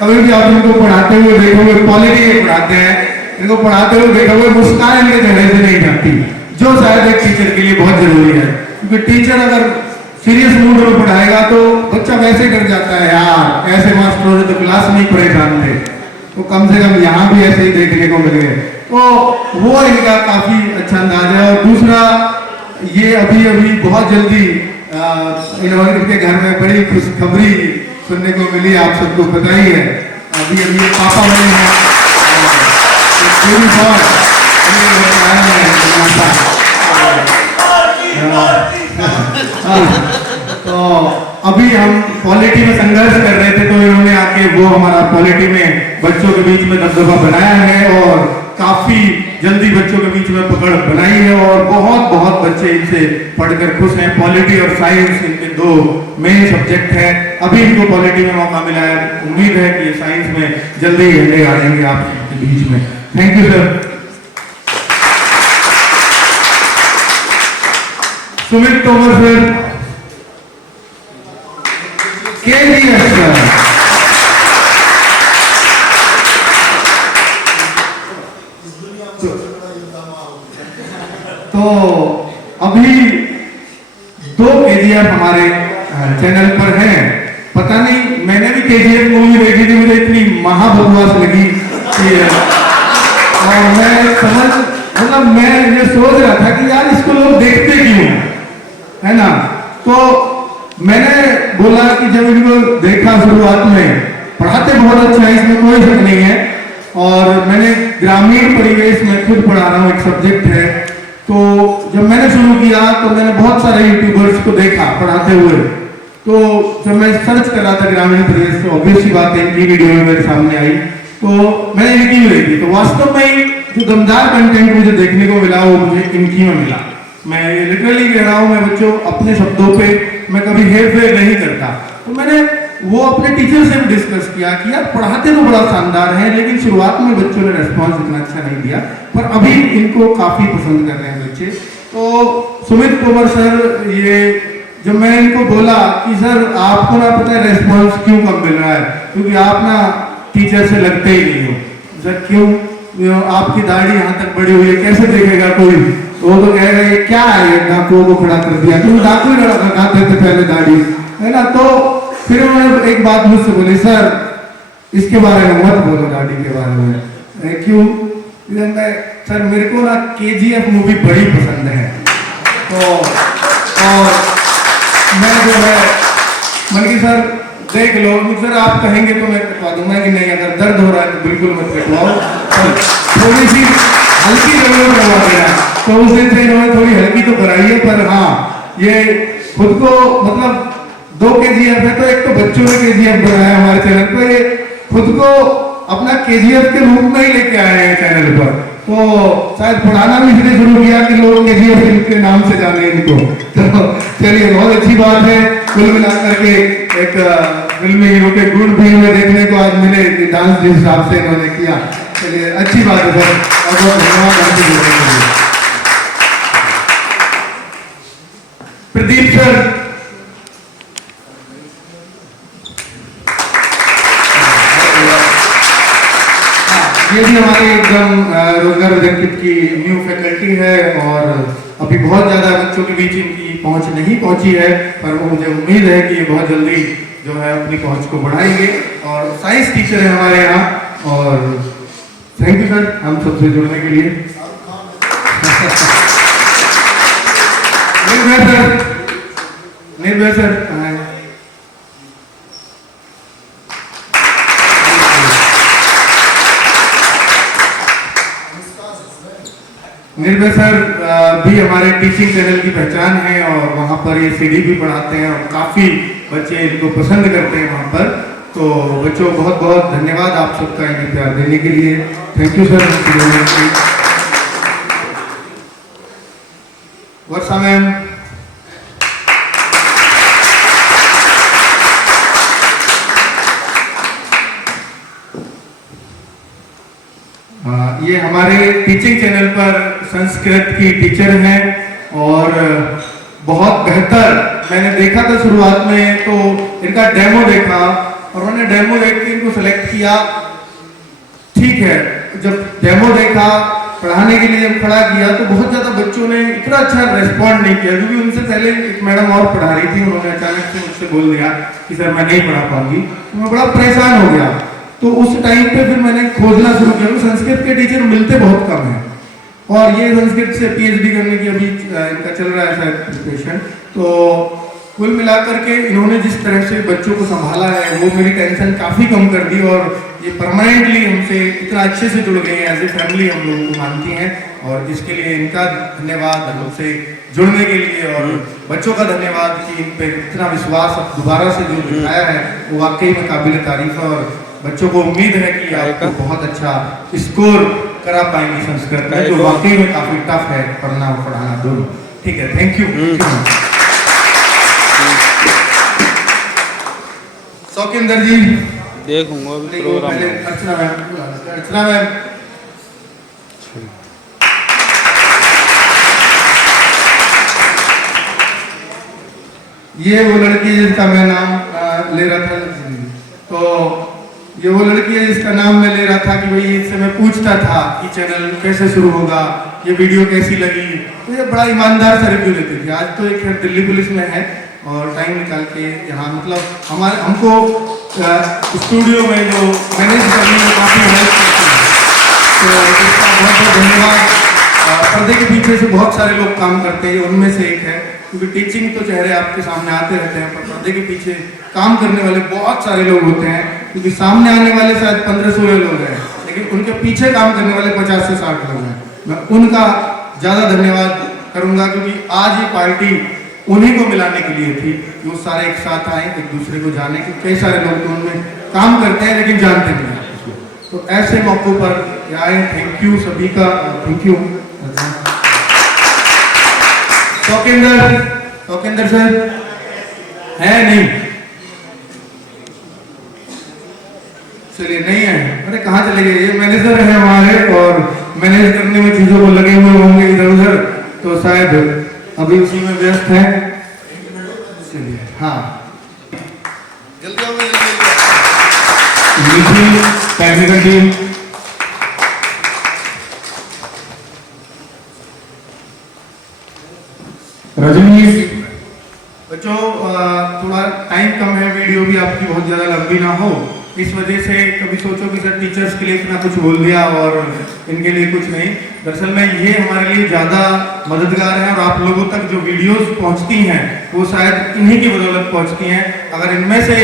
कभी भी आप इनको पढ़ाते हुए देखोगे, पॉलिटी पढ़ाते हैं, इनको पढ़ाते हुए देखोगे मुस्कान इनके चेहरे से नहीं जाती, जो शायद एक टीचर के लिए बहुत जरूरी है। क्योंकि टीचर अगर सीरियस मूड में पढ़ाएगा तो बच्चा वैसे डर जाता है, यार ऐसे मास्टर तो क्लास में ही परेशान थे, तो कम से कम यहाँ भी ऐसे ही देखने को मिले। तो वो इनका काफी अच्छा अंदाज है। और दूसरा, ये अभी बहुत जल्दी इनके घर में बड़ी खुशखबरी सुनने को मिली, आप सबको पता ही है। अभी ये पापा बने हैं, तो अभी हम पॉलिटी में संघर्ष कर रहे थे, तो इन्होंने आके वो हमारा पॉलिटी में बच्चों के बीच में दबदबा बनाया है और काफी जल्दी बच्चों के बीच में पकड़ बनाई है और बहुत बच्चे इनसे पढ़कर खुश हैं। पॉलिटी और साइंस इनके दो मेन सब्जेक्ट हैं। अभी इनको पॉलिटी में मौका मिला है, उम्मीद है कि साइंस में जल्दी झंडे गाड़ेंगे आपके बीच में। Thank you sir. Sumit Tomar sir, KGF sir, तो अभी 2 KGF हमारे चैनल पर हैं। पता नहीं, मैंने भी KGF मूवी देखी थी, मुझे इतनी महाबकवास लगी कि और मैं ये सोच रहा था कि यार इसको लोग देखते क्यों है ना। तो मैंने बोला कि जब इनको देखा शुरुआत में, पढ़ाते बहुत अच्छा है, इसमें कोई शक नहीं है। और मैंने ग्रामीण परिवेश में खुद पढ़ा रहा हूँ, एक सब्जेक्ट है। तो जब मैंने शुरू किया तो मैंने बहुत सारे यूट्यूबर्स को देखा पढ़ाते हुए। तो जब मैं सर्च कर रहा था ग्रामीण परिवेश, तो ऑब्वियस सी बात है इनकी वीडियो मेरे सामने आई, तो मैंने इनकी भी देखी। तो वास्तव में जो दमदार कंटेंट मुझे देखने को मिला वो मुझे इनकी में मिला। मैं लिटरली कह रहा हूँ, मैं बच्चों अपने शब्दों पे मैं कभी हेर फेर नहीं करता। तो मैंने वो अपने टीचर से भी डिस्कस किया कि यार पढ़ाते तो बड़ा शानदार है, लेकिन शुरुआत में बच्चों ने रेस्पॉन्स इतना अच्छा नहीं दिया, पर अभी इनको काफी पसंद कर रहे हैं बच्चे। तो सुमित तोमर सर, ये जब मैं इनको बोला कि सर आपको ना पता है रेस्पॉन्स क्यों कम मिल रहा है, क्योंकि आप ना टीचर से लगते ही नहीं हो। सर क्यों, आपकी दाढ़ी यहाँ तक बड़ी हुई है, कैसे देखेगा कोई। तो वो तो कह रहे हैं क्या है, डाकुओं को खड़ा कर दिया, तुम डाकू ही लगाते थे पहले दाढ़ी, है ना। तो फिर उन्होंने एक बात मुझसे बोली, सर इसके बारे में मत बोलो, दाढ़ी के बारे में। क्यों? सर मेरे को ना KGF मूवी बड़ी पसंद है, तो और मैं जो है मन की सर देख लो, सर आप कहेंगे तो मैं कटवा दूंगा कि नहीं, अगर दर्द हो रहा है तो बिल्कुल मत कटवाओ, थोड़ी सी हल्की जरूर करवा देना। तो उस दिन से इन्होंने थोड़ी हल्की तो कराई है, पर हाँ ये खुद को मतलब 2 KGF है, तो एक तो बच्चों ने KGF बनाया हमारे चैनल पर, ये खुद को अपना KGF के रूप में ही लेके आए हैं चैनल पर। तो शायद पढ़ाना भी इसलिए शुरू किया कि लोग KGF के नाम से जाने इनको। तो चलिए बहुत अच्छी बात है, कुल मिलाकर के एक फिल्मी हीरो के गुण भी हमें देखने को आज मिले कि डांस जिस हिसाब से इन्होंने किया। चलिए अच्छी बात है सर, और बहुत धन्यवाद। प्रदीप सर, ये भी हमारे एकदम रोजगार उदंकित की न्यू फैकल्टी है और अभी बहुत ज्यादा बच्चों के बीच इनकी पहुंच नहीं पहुंची है, पर मुझे उम्मीद है कि ये बहुत जल्दी जो है अपनी पहुंच को बढ़ाएंगे। और साइंस टीचर है हमारे यहाँ, और थैंक यू सर हम सबसे जुड़ने के लिए। निर्भय सर निर्भय सर भी हमारे टीचिंग चैनल की पहचान है और वहाँ पर ये सीडी भी पढ़ाते हैं और काफ़ी बच्चे इनको पसंद करते हैं वहाँ पर। तो बच्चों बहुत बहुत धन्यवाद आप सबका इन्हें प्यार देने के लिए। Thank you sir. Varsha ma'am, ये हमारे टीचिंग चैनल पर संस्कृत की टीचर हैं और बहुत बेहतर, मैंने देखा था शुरुआत में तो इनका डेमो देखा और मैंने डेमो देख के इनको सेलेक्ट किया। ठीक है, जब डेमो देखा, पढ़ाने के लिए जब खड़ा किया तो बहुत ज़्यादा बच्चों ने इतना अच्छा रेस्पॉन्ड नहीं किया, क्योंकि उनसे पहले एक मैडम और पढ़ा रही थी, उन्होंने अचानक से मुझसे बोल दिया कि सर मैं नहीं पढ़ा पाऊंगी। तो मैं बड़ा परेशान हो गया। तो उस टाइम पे फिर मैंने खोजना शुरू किया। संस्कृत के टीचर मिलते बहुत कम हैं और ये संस्कृत से पीएचडी करने की अभी इनका चल रहा है शायद प्रिपरेशन। तो कुल मिलाकर के इन्होंने जिस तरह से बच्चों को संभाला है वो मेरी टेंशन काफ़ी कम कर दी और ये परमानेंटली हमसे इतना अच्छे से जुड़ गए हैं, एज ए फैमिली हम लोगों को मानती हैं। और इसके लिए इनका धन्यवाद, हमसे जुड़ने के लिए, और बच्चों का धन्यवाद कि इन पर इतना विश्वास दोबारा से जो दिखाया है वो वाकई में काबिल तारीफ है। और बच्चों को उम्मीद है कि आपको बहुत अच्छा स्कोर करा पाएंगे संस्कृत में, जो वाकई में काफी टफ है पढ़ना और पढ़ाना दोनों। ठीक है, थैंक यू। सौकिंदर जी देखूंगा अभी प्रोग्राम। अर्चना मैम, अर्चना मैम, ये वो लड़की है जिसका मैं नाम ले रहा था। तो ये वो लड़की है जिसका नाम मैं ले रहा था कि भाई इससे मैं पूछता था कि चैनल कैसे शुरू होगा, ये वीडियो कैसी लगी। तो ये बड़ा ईमानदार से रिव्यू देती थी। आज तो एक दिल्ली पुलिस में है और टाइम निकाल के यहाँ मतलब हमको स्टूडियो में जो मैनेज करने में काफ़ी हेल्प करती है। तो इसका बहुत बहुत धन्यवाद। पर्दे के पीछे से बहुत सारे लोग काम करते हैं, उनमें से एक है, क्योंकि टीचिंग तो चेहरे आपके सामने आते रहते हैं, पर पर्दे के पीछे काम करने वाले बहुत सारे लोग होते हैं। क्योंकि सामने आने वाले शायद 15-16 लोग हैं, लेकिन उनके पीछे काम करने वाले 50 से 60 लोग हैं। मैं उनका ज़्यादा धन्यवाद करूँगा, क्योंकि आज ये पार्टी उन्हीं को मिलाने के लिए थी कि वो सारे एक साथ आए, एक दूसरे को जाने के। कई सारे लोग तो उनमें काम करते हैं लेकिन जानते नहीं हैं। तो ऐसे मौक़ों पर आए। थैंक यू सभी का, थैंक यू। सौकिंदर सर है नहीं, चलिए नहीं है, अरे कहाँ चले गए? ये मैनेजर है हमारे और मैनेज करने में चीजों को लगे हुए होंगे इधर उधर, तो शायद अभी उसी में व्यस्त है। चलिए, हाँ जल्दी टेक्निकल टीम, रजनीश। बच्चों थोड़ा टाइम कम है, वीडियो भी आपकी बहुत ज़्यादा लंबी ना हो, इस वजह से कभी सोचो कि सर टीचर्स के लिए इतना कुछ बोल दिया और इनके लिए कुछ नहीं। दरअसल में ये हमारे लिए ज़्यादा मददगार है और आप लोगों तक जो वीडियोस पहुंचती हैं वो शायद इन्हीं की बदौलत पहुंचती हैं। अगर इनमें से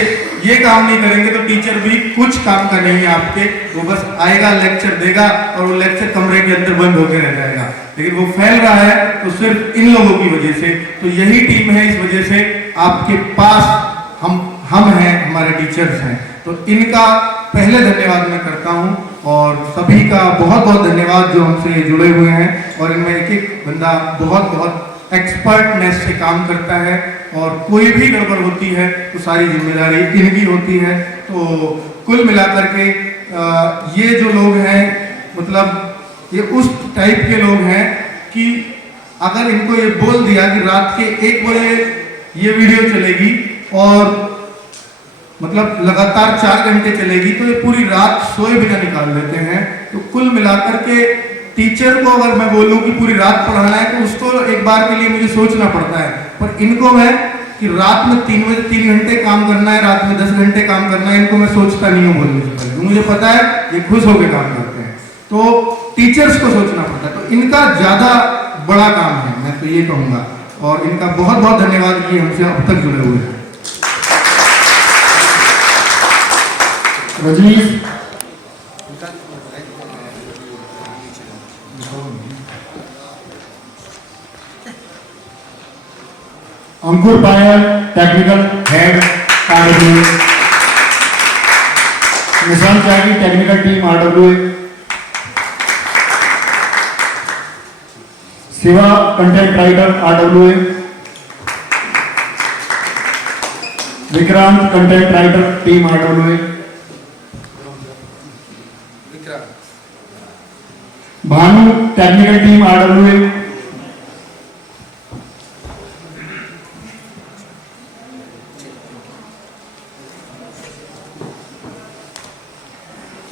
ये काम नहीं करेंगे तो टीचर भी कुछ काम का नहीं है आपके, वो बस आएगा, लेक्चर देगा और वो लेक्चर कमरे के अंदर बंद होकर रह जाएगा। लेकिन वो फैल रहा है तो सिर्फ इन लोगों की वजह से। तो यही टीम है, इस वजह से आपके पास हम हैं, हमारे टीचर्स हैं। तो इनका पहले धन्यवाद मैं करता हूं और सभी का बहुत बहुत धन्यवाद जो हमसे जुड़े हुए हैं। और इनमें एक एक बंदा बहुत बहुत एक्सपर्टनेस से काम करता है और कोई भी गड़बड़ होती है तो सारी जिम्मेदारी इनकी होती है। तो कुल मिलाकर के ये जो लोग हैं, मतलब ये उस टाइप के लोग हैं कि अगर इनको ये बोल दिया कि रात के 1 बजे ये वीडियो चलेगी और मतलब लगातार 4 घंटे चलेगी, तो ये पूरी रात सोए बिना निकाल लेते हैं। तो कुल मिलाकर के टीचर को अगर मैं बोलूं कि पूरी रात पढ़ाना है तो उसको एक बार के लिए मुझे सोचना पड़ता है, पर इनको मैं कि रात में 3 बजे 3 घंटे काम करना है, रात में 10 घंटे काम करना है, इनको मैं सोचता नहीं हूँ बोलने से पहले। मुझे पता है ये खुश होकर काम करते हैं, तो टीचर्स को सोचना पड़ता है। तो इनका ज्यादा बड़ा काम है, मैं तो ये कहूँगा। और इनका बहुत बहुत धन्यवाद कि हमसे अब तक जुड़े हुए हैं। Rajneesh, Ankur Payal technical head RWA, Nishan Tyagi technical team RWA, Shiva content writer RWA, Vikrant content writer team RWA, Bhanu technical team RWA,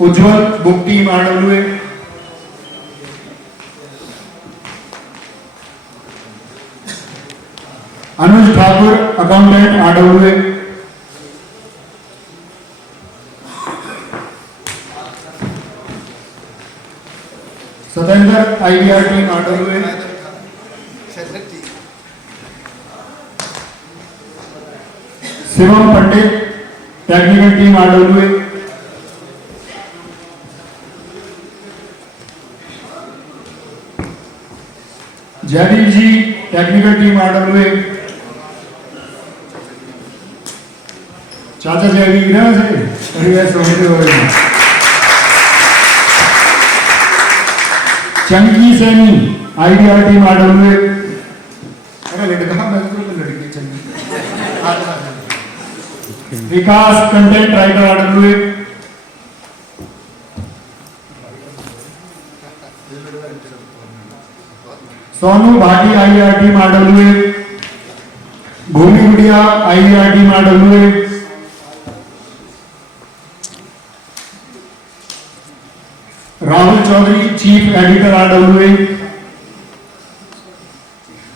Ujjwal book team RWA, Anuj Thakur accountant RWA, Satendra IVR team RWA, Shivam Pandit technical team RWA, Jaydeep ji technical team RWA, चाचा जयदीप ना से समझते हो Chunky Saini IVR team RWA, अरे लड़का मैं तो लड़की Chunky, Vikas content writer RWA, Sonu Bhati IVR team RWA, Bhumi Gudiya IVR team RWA, Rahul Chaudhary chief editor RWA,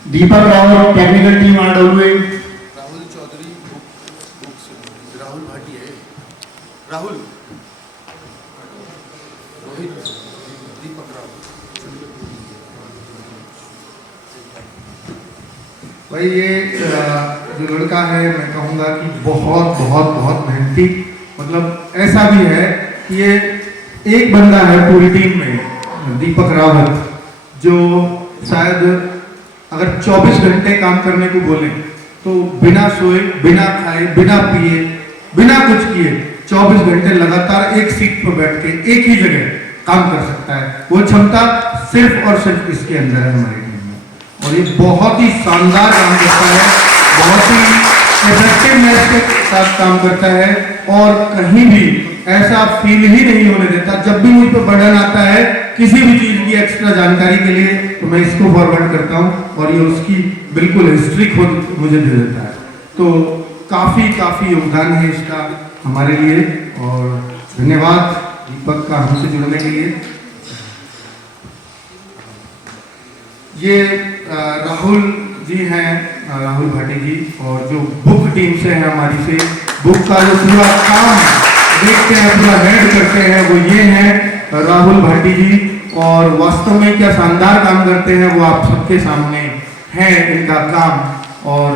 Deepak Rawat technical team RWA, Rahul Chaudhary Rahul Bhati है, राहुल रोहित दीपक रावत। भाई ये जो लड़का है मैं कहूँगा कि बहुत बहुत बहुत मेहनती, मतलब ऐसा भी है कि ये एक बंदा है पूरी टीम में, दीपक रावत, जो शायद अगर 24 घंटे काम करने को बोले तो बिना सोए, बिना खाए, बिना पिए, बिना कुछ किए 24 घंटे लगातार एक सीट पर बैठ के एक ही जगह काम कर सकता है। वो क्षमता सिर्फ और सिर्फ इसके अंदर है हमारी टीम में, और ये बहुत ही शानदार काम करता है, बहुत ही इफेक्टिवनेस के साथ काम करता है, और कहीं भी ऐसा फील ही नहीं होने देता। जब भी मुझ पर बर्डन आता है किसी भी चीज की एक्स्ट्रा जानकारी के लिए तो मैं इसको फॉरवर्ड करता हूँ और ये उसकी बिल्कुल हिस्ट्री खुद मुझे दे देता है। तो काफी योगदान है इसका हमारे लिए, और धन्यवाद दीपक का हमसे जुड़ने के लिए। ये राहुल जी हैं, राहुल भाटी जी, और जो बुक टीम से है हमारी से, बुक का जो पूरा काम देखते हैं, पूरा हेड करते हैं, वो ये हैं राहुल भाटी जी, और वास्तव में क्या शानदार काम करते हैं वो आप सबके सामने है इनका काम। और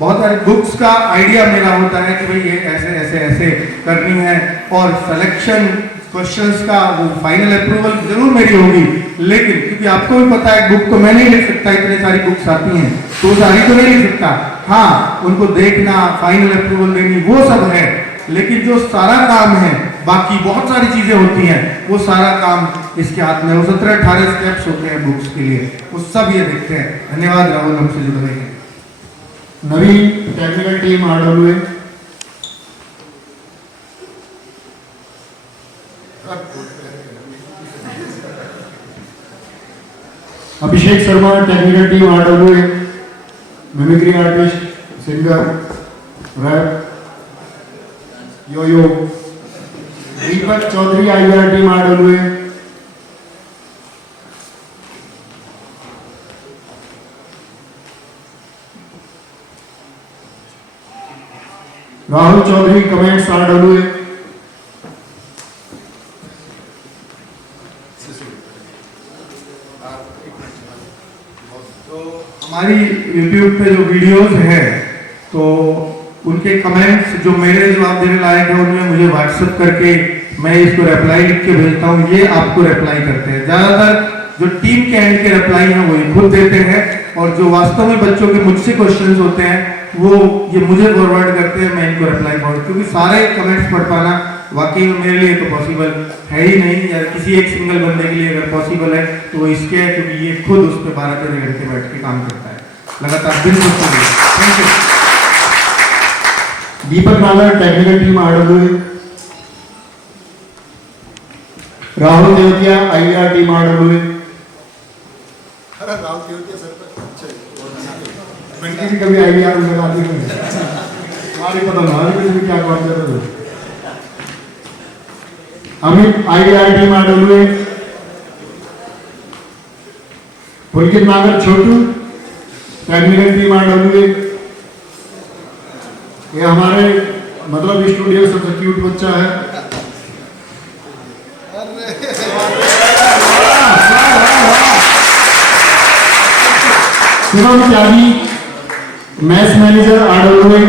बहुत सारे बुक्स का आइडिया मेरा होता है कि भाई ये ऐसे ऐसे ऐसे करनी है, और सिलेक्शन क्वेश्चंस का वो फाइनल अप्रूवल जरूर मेरी होगी, लेकिन क्योंकि आपको भी पता है बुक तो मैं नहीं लिख सकता, इतने सारी बुक्स आती हैं तो सारी तो नहीं लिख सकता। हाँ, उनको देखना, फाइनल अप्रूवल देनी, वो सब है, लेकिन जो सारा काम है, बाकी बहुत सारी चीजें होती हैं, वो सारा काम इसके हाथ में। वो 17-18 स्टेप्स होते हैं बुक्स के लिए, वो सब ये देखते हैं। धन्यवाद राहुल हमसे जुड़ने के लिए। Navi technical team RWA, Abhishek Sharma technical team RWA, mimicry artist, singer, rap, yo Deepak Chaudhary IVR team RWA, Rahul Chaudhary comments RWA, तो हमारी YouTube पे जो वीडियोस है तो उनके कमेंट्स जो मेरे जवाब देने लायक है उनमें मुझे व्हाट्सएप करके मैं इसको रिप्लाई लिख के भेजता हूँ, ये आपको रिप्लाई करते हैं। ज़्यादातर जो टीम के एंड के रिप्लाई हैं वो खुद देते हैं, और जो वास्तव में बच्चों के मुझसे क्वेश्चंस होते हैं वो ये मुझे फॉरवर्ड करते हैं, मैं इनको रिप्लाई फॉरवर्ड, क्योंकि सारे कमेंट्स पढ़ पाना वाकई में मेरे लिए तो पॉसिबल है ही नहीं, या किसी एक सिंगल बंदे के लिए अगर पॉसिबल है तो वो इसके है क्योंकि ये खुद उस पर 12-13 घंटे बैठ के काम करता है लगातार दिन भर। Thank you. Deepak Nagar technical team RW, Rahul Devtia IVR team RW, अरे राहुल केवल सर पर अच्छा बंकी जी कभी IVR में लगा दी हमारी पता ना कि क्या काम कर रहे थे। अमित IVR टीम आरडब्ल्यू, पुलकित नागर छोटू टेक्निकल टीम आरडब्ल्यू, ये हमारे मतलब स्टूडियो सबसे क्यूट बच्चा है। Shivam Tyagi match manager RW,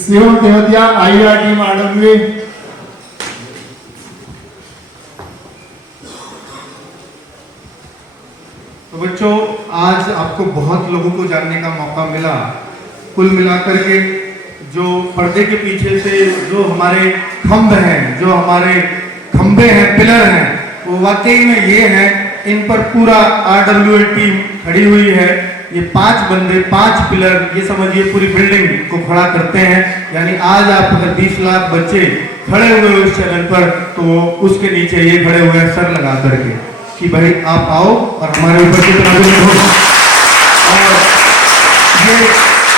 Shivam Devtia IVR team RW, तो बच्चों आज आपको बहुत लोगों को जानने का मौका मिला। कुल मिलाकर के जो पर्दे के पीछे से जो हमारे खंभ हैं, जो हमारे खंभे हैं, पिलर हैं, वो वाकई में ये हैं, इन पर पूरा RWA टीम खड़ी हुई है। ये 5 बंदे, 5 पिलर, ये समझिए पूरी बिल्डिंग को खड़ा करते हैं। यानी आज आप अगर 20 लाख बच्चे खड़े हुए हो इस चैनल पर, तो उसके नीचे ये खड़े हुए हैं सर लगा करके कि भाई आप आओ और हमारे ऊपर कितना हो, और ये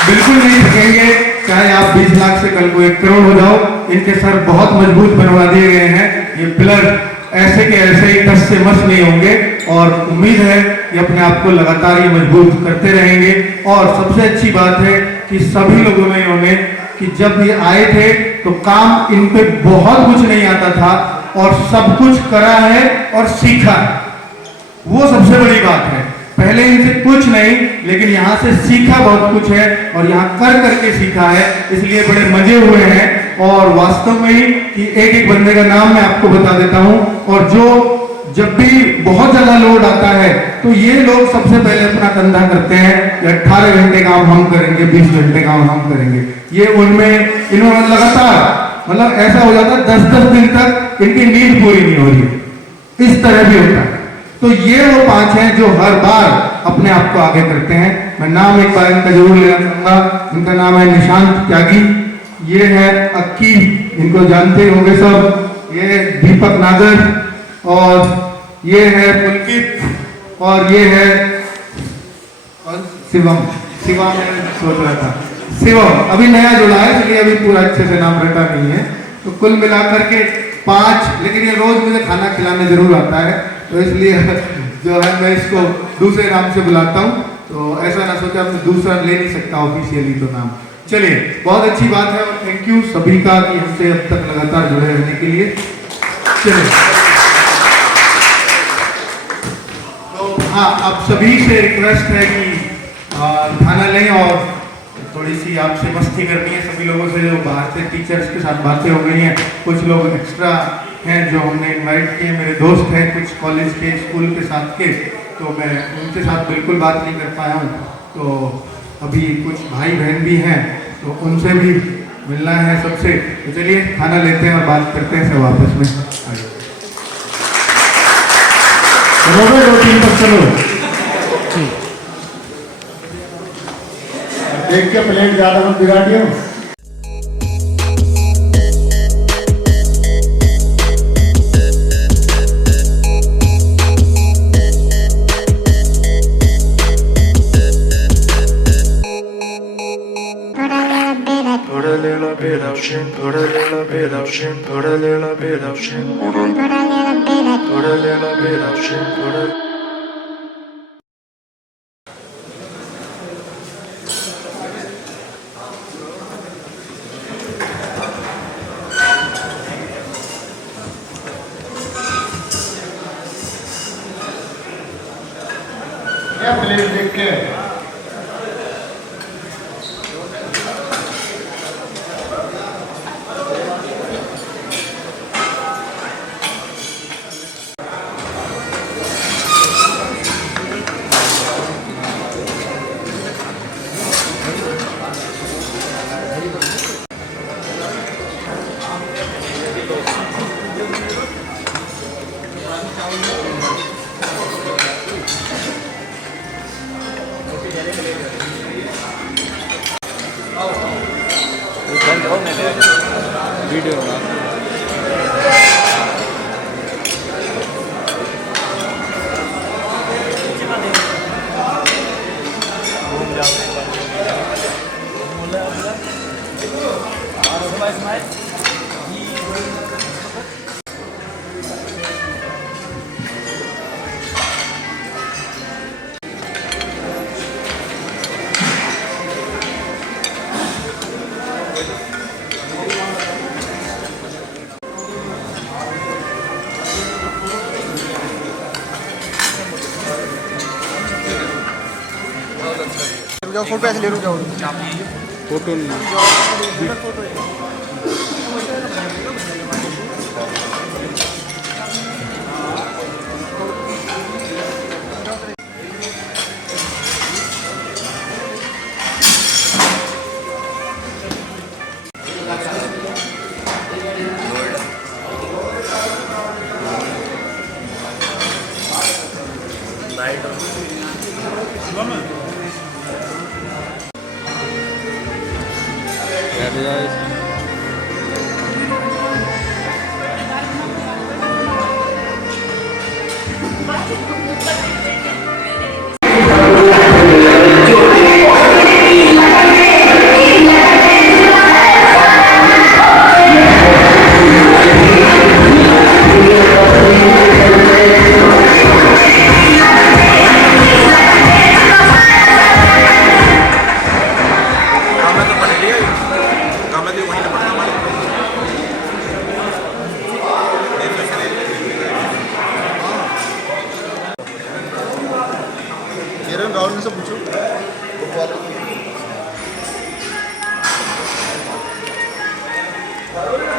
बिल्कुल नहीं थकेंगे, चाहे आप 20 लाख से कल को 1 करोड़ हो जाओ। इनके सर बहुत मजबूत बनवा दिए गए हैं। ये पिलर ऐसे के ऐसे ही टस से मस नहीं होंगे, और उम्मीद है कि अपने आप को लगातार ये मजबूत करते रहेंगे। और सबसे अच्छी बात है कि सभी लोगों में इन्होंने कि जब ये आए थे तो काम इन पे बहुत कुछ नहीं आता था और सब कुछ करा है और सीखा है, वो सबसे बड़ी बात है। पहले इनसे कुछ नहीं, लेकिन यहाँ से सीखा बहुत कुछ है और यहाँ कर करके सीखा है, इसलिए बड़े मजे हुए हैं। और वास्तव में ही कि एक एक बंदे का नाम मैं आपको बता देता हूँ, और जो जब भी बहुत ज्यादा लोड आता है तो ये लोग सबसे पहले अपना कंधा करते हैं, 18 घंटे काम हम करेंगे, 20 घंटे काम हम करेंगे। ये उनमें इन्होंने लगातार मतलब ऐसा हो जाता है 10-10 दिन तक इनकी नींद पूरी नहीं हो रही, इस तरह भी होता है। तो ये वो 5 हैं जो हर बार अपने आप को आगे करते हैं। मैं नाम एक बार इनका जरूर लेना चाहूंगा। इनका नाम है निशांत त्यागी, ये है अक्की, इनको जानते होंगे सब, ये दीपक नागर, और ये है पुलकित, और ये है शिवम। शिवम मैं सोच रहा था, शिवम अभी नया जुड़ा है इसलिए अभी पूरा अच्छे से नाम रटा नहीं है। तो कुल मिलाकर के 5, लेकिन ये रोज मुझे खाना खिलाने जरूर आता है, तो इसलिए जो है मैं इसको दूसरे नाम से बुलाता हूँ। तो ऐसा ना सोचा मैं दूसरा ले नहीं सकता ऑफिशियली तो नाम। चलिए, बहुत अच्छी बात है और थैंक यू सभी का कि हमसे अब तक लगातार जुड़े रहने के लिए। चलिए, तो हाँ, आप सभी से रिक्वेस्ट है कि खाना लें और थोड़ी सी आपसे मस्ती करनी है। सभी लोगों से जो बाहर से टीचर्स के साथ बातें हो गई हैं, कुछ लोग एक्स्ट्रा हैं जो हमने इनवाइट किए, मेरे दोस्त हैं कुछ कॉलेज के, स्कूल के साथ के, तो मैं उनके साथ बिल्कुल बात नहीं कर पाया हूँ। तो अभी कुछ भाई बहन भी हैं तो उनसे भी मिलना है सबसे। तो चलिए खाना लेते हैं और बात करते हैं सब आपस में। चलो भाई 2-3 तक चलो, देख के प्लेट ज्यादा मत बिगाड़ियो। Put a little bit of shit, put a little bit of shit, put a little bit of shit, put a little bit of shit, put a plate देख के वीडियो बना जाओ फोटो ऐसे ले लो जाओ फोटो राहुल से पूछो Thank you.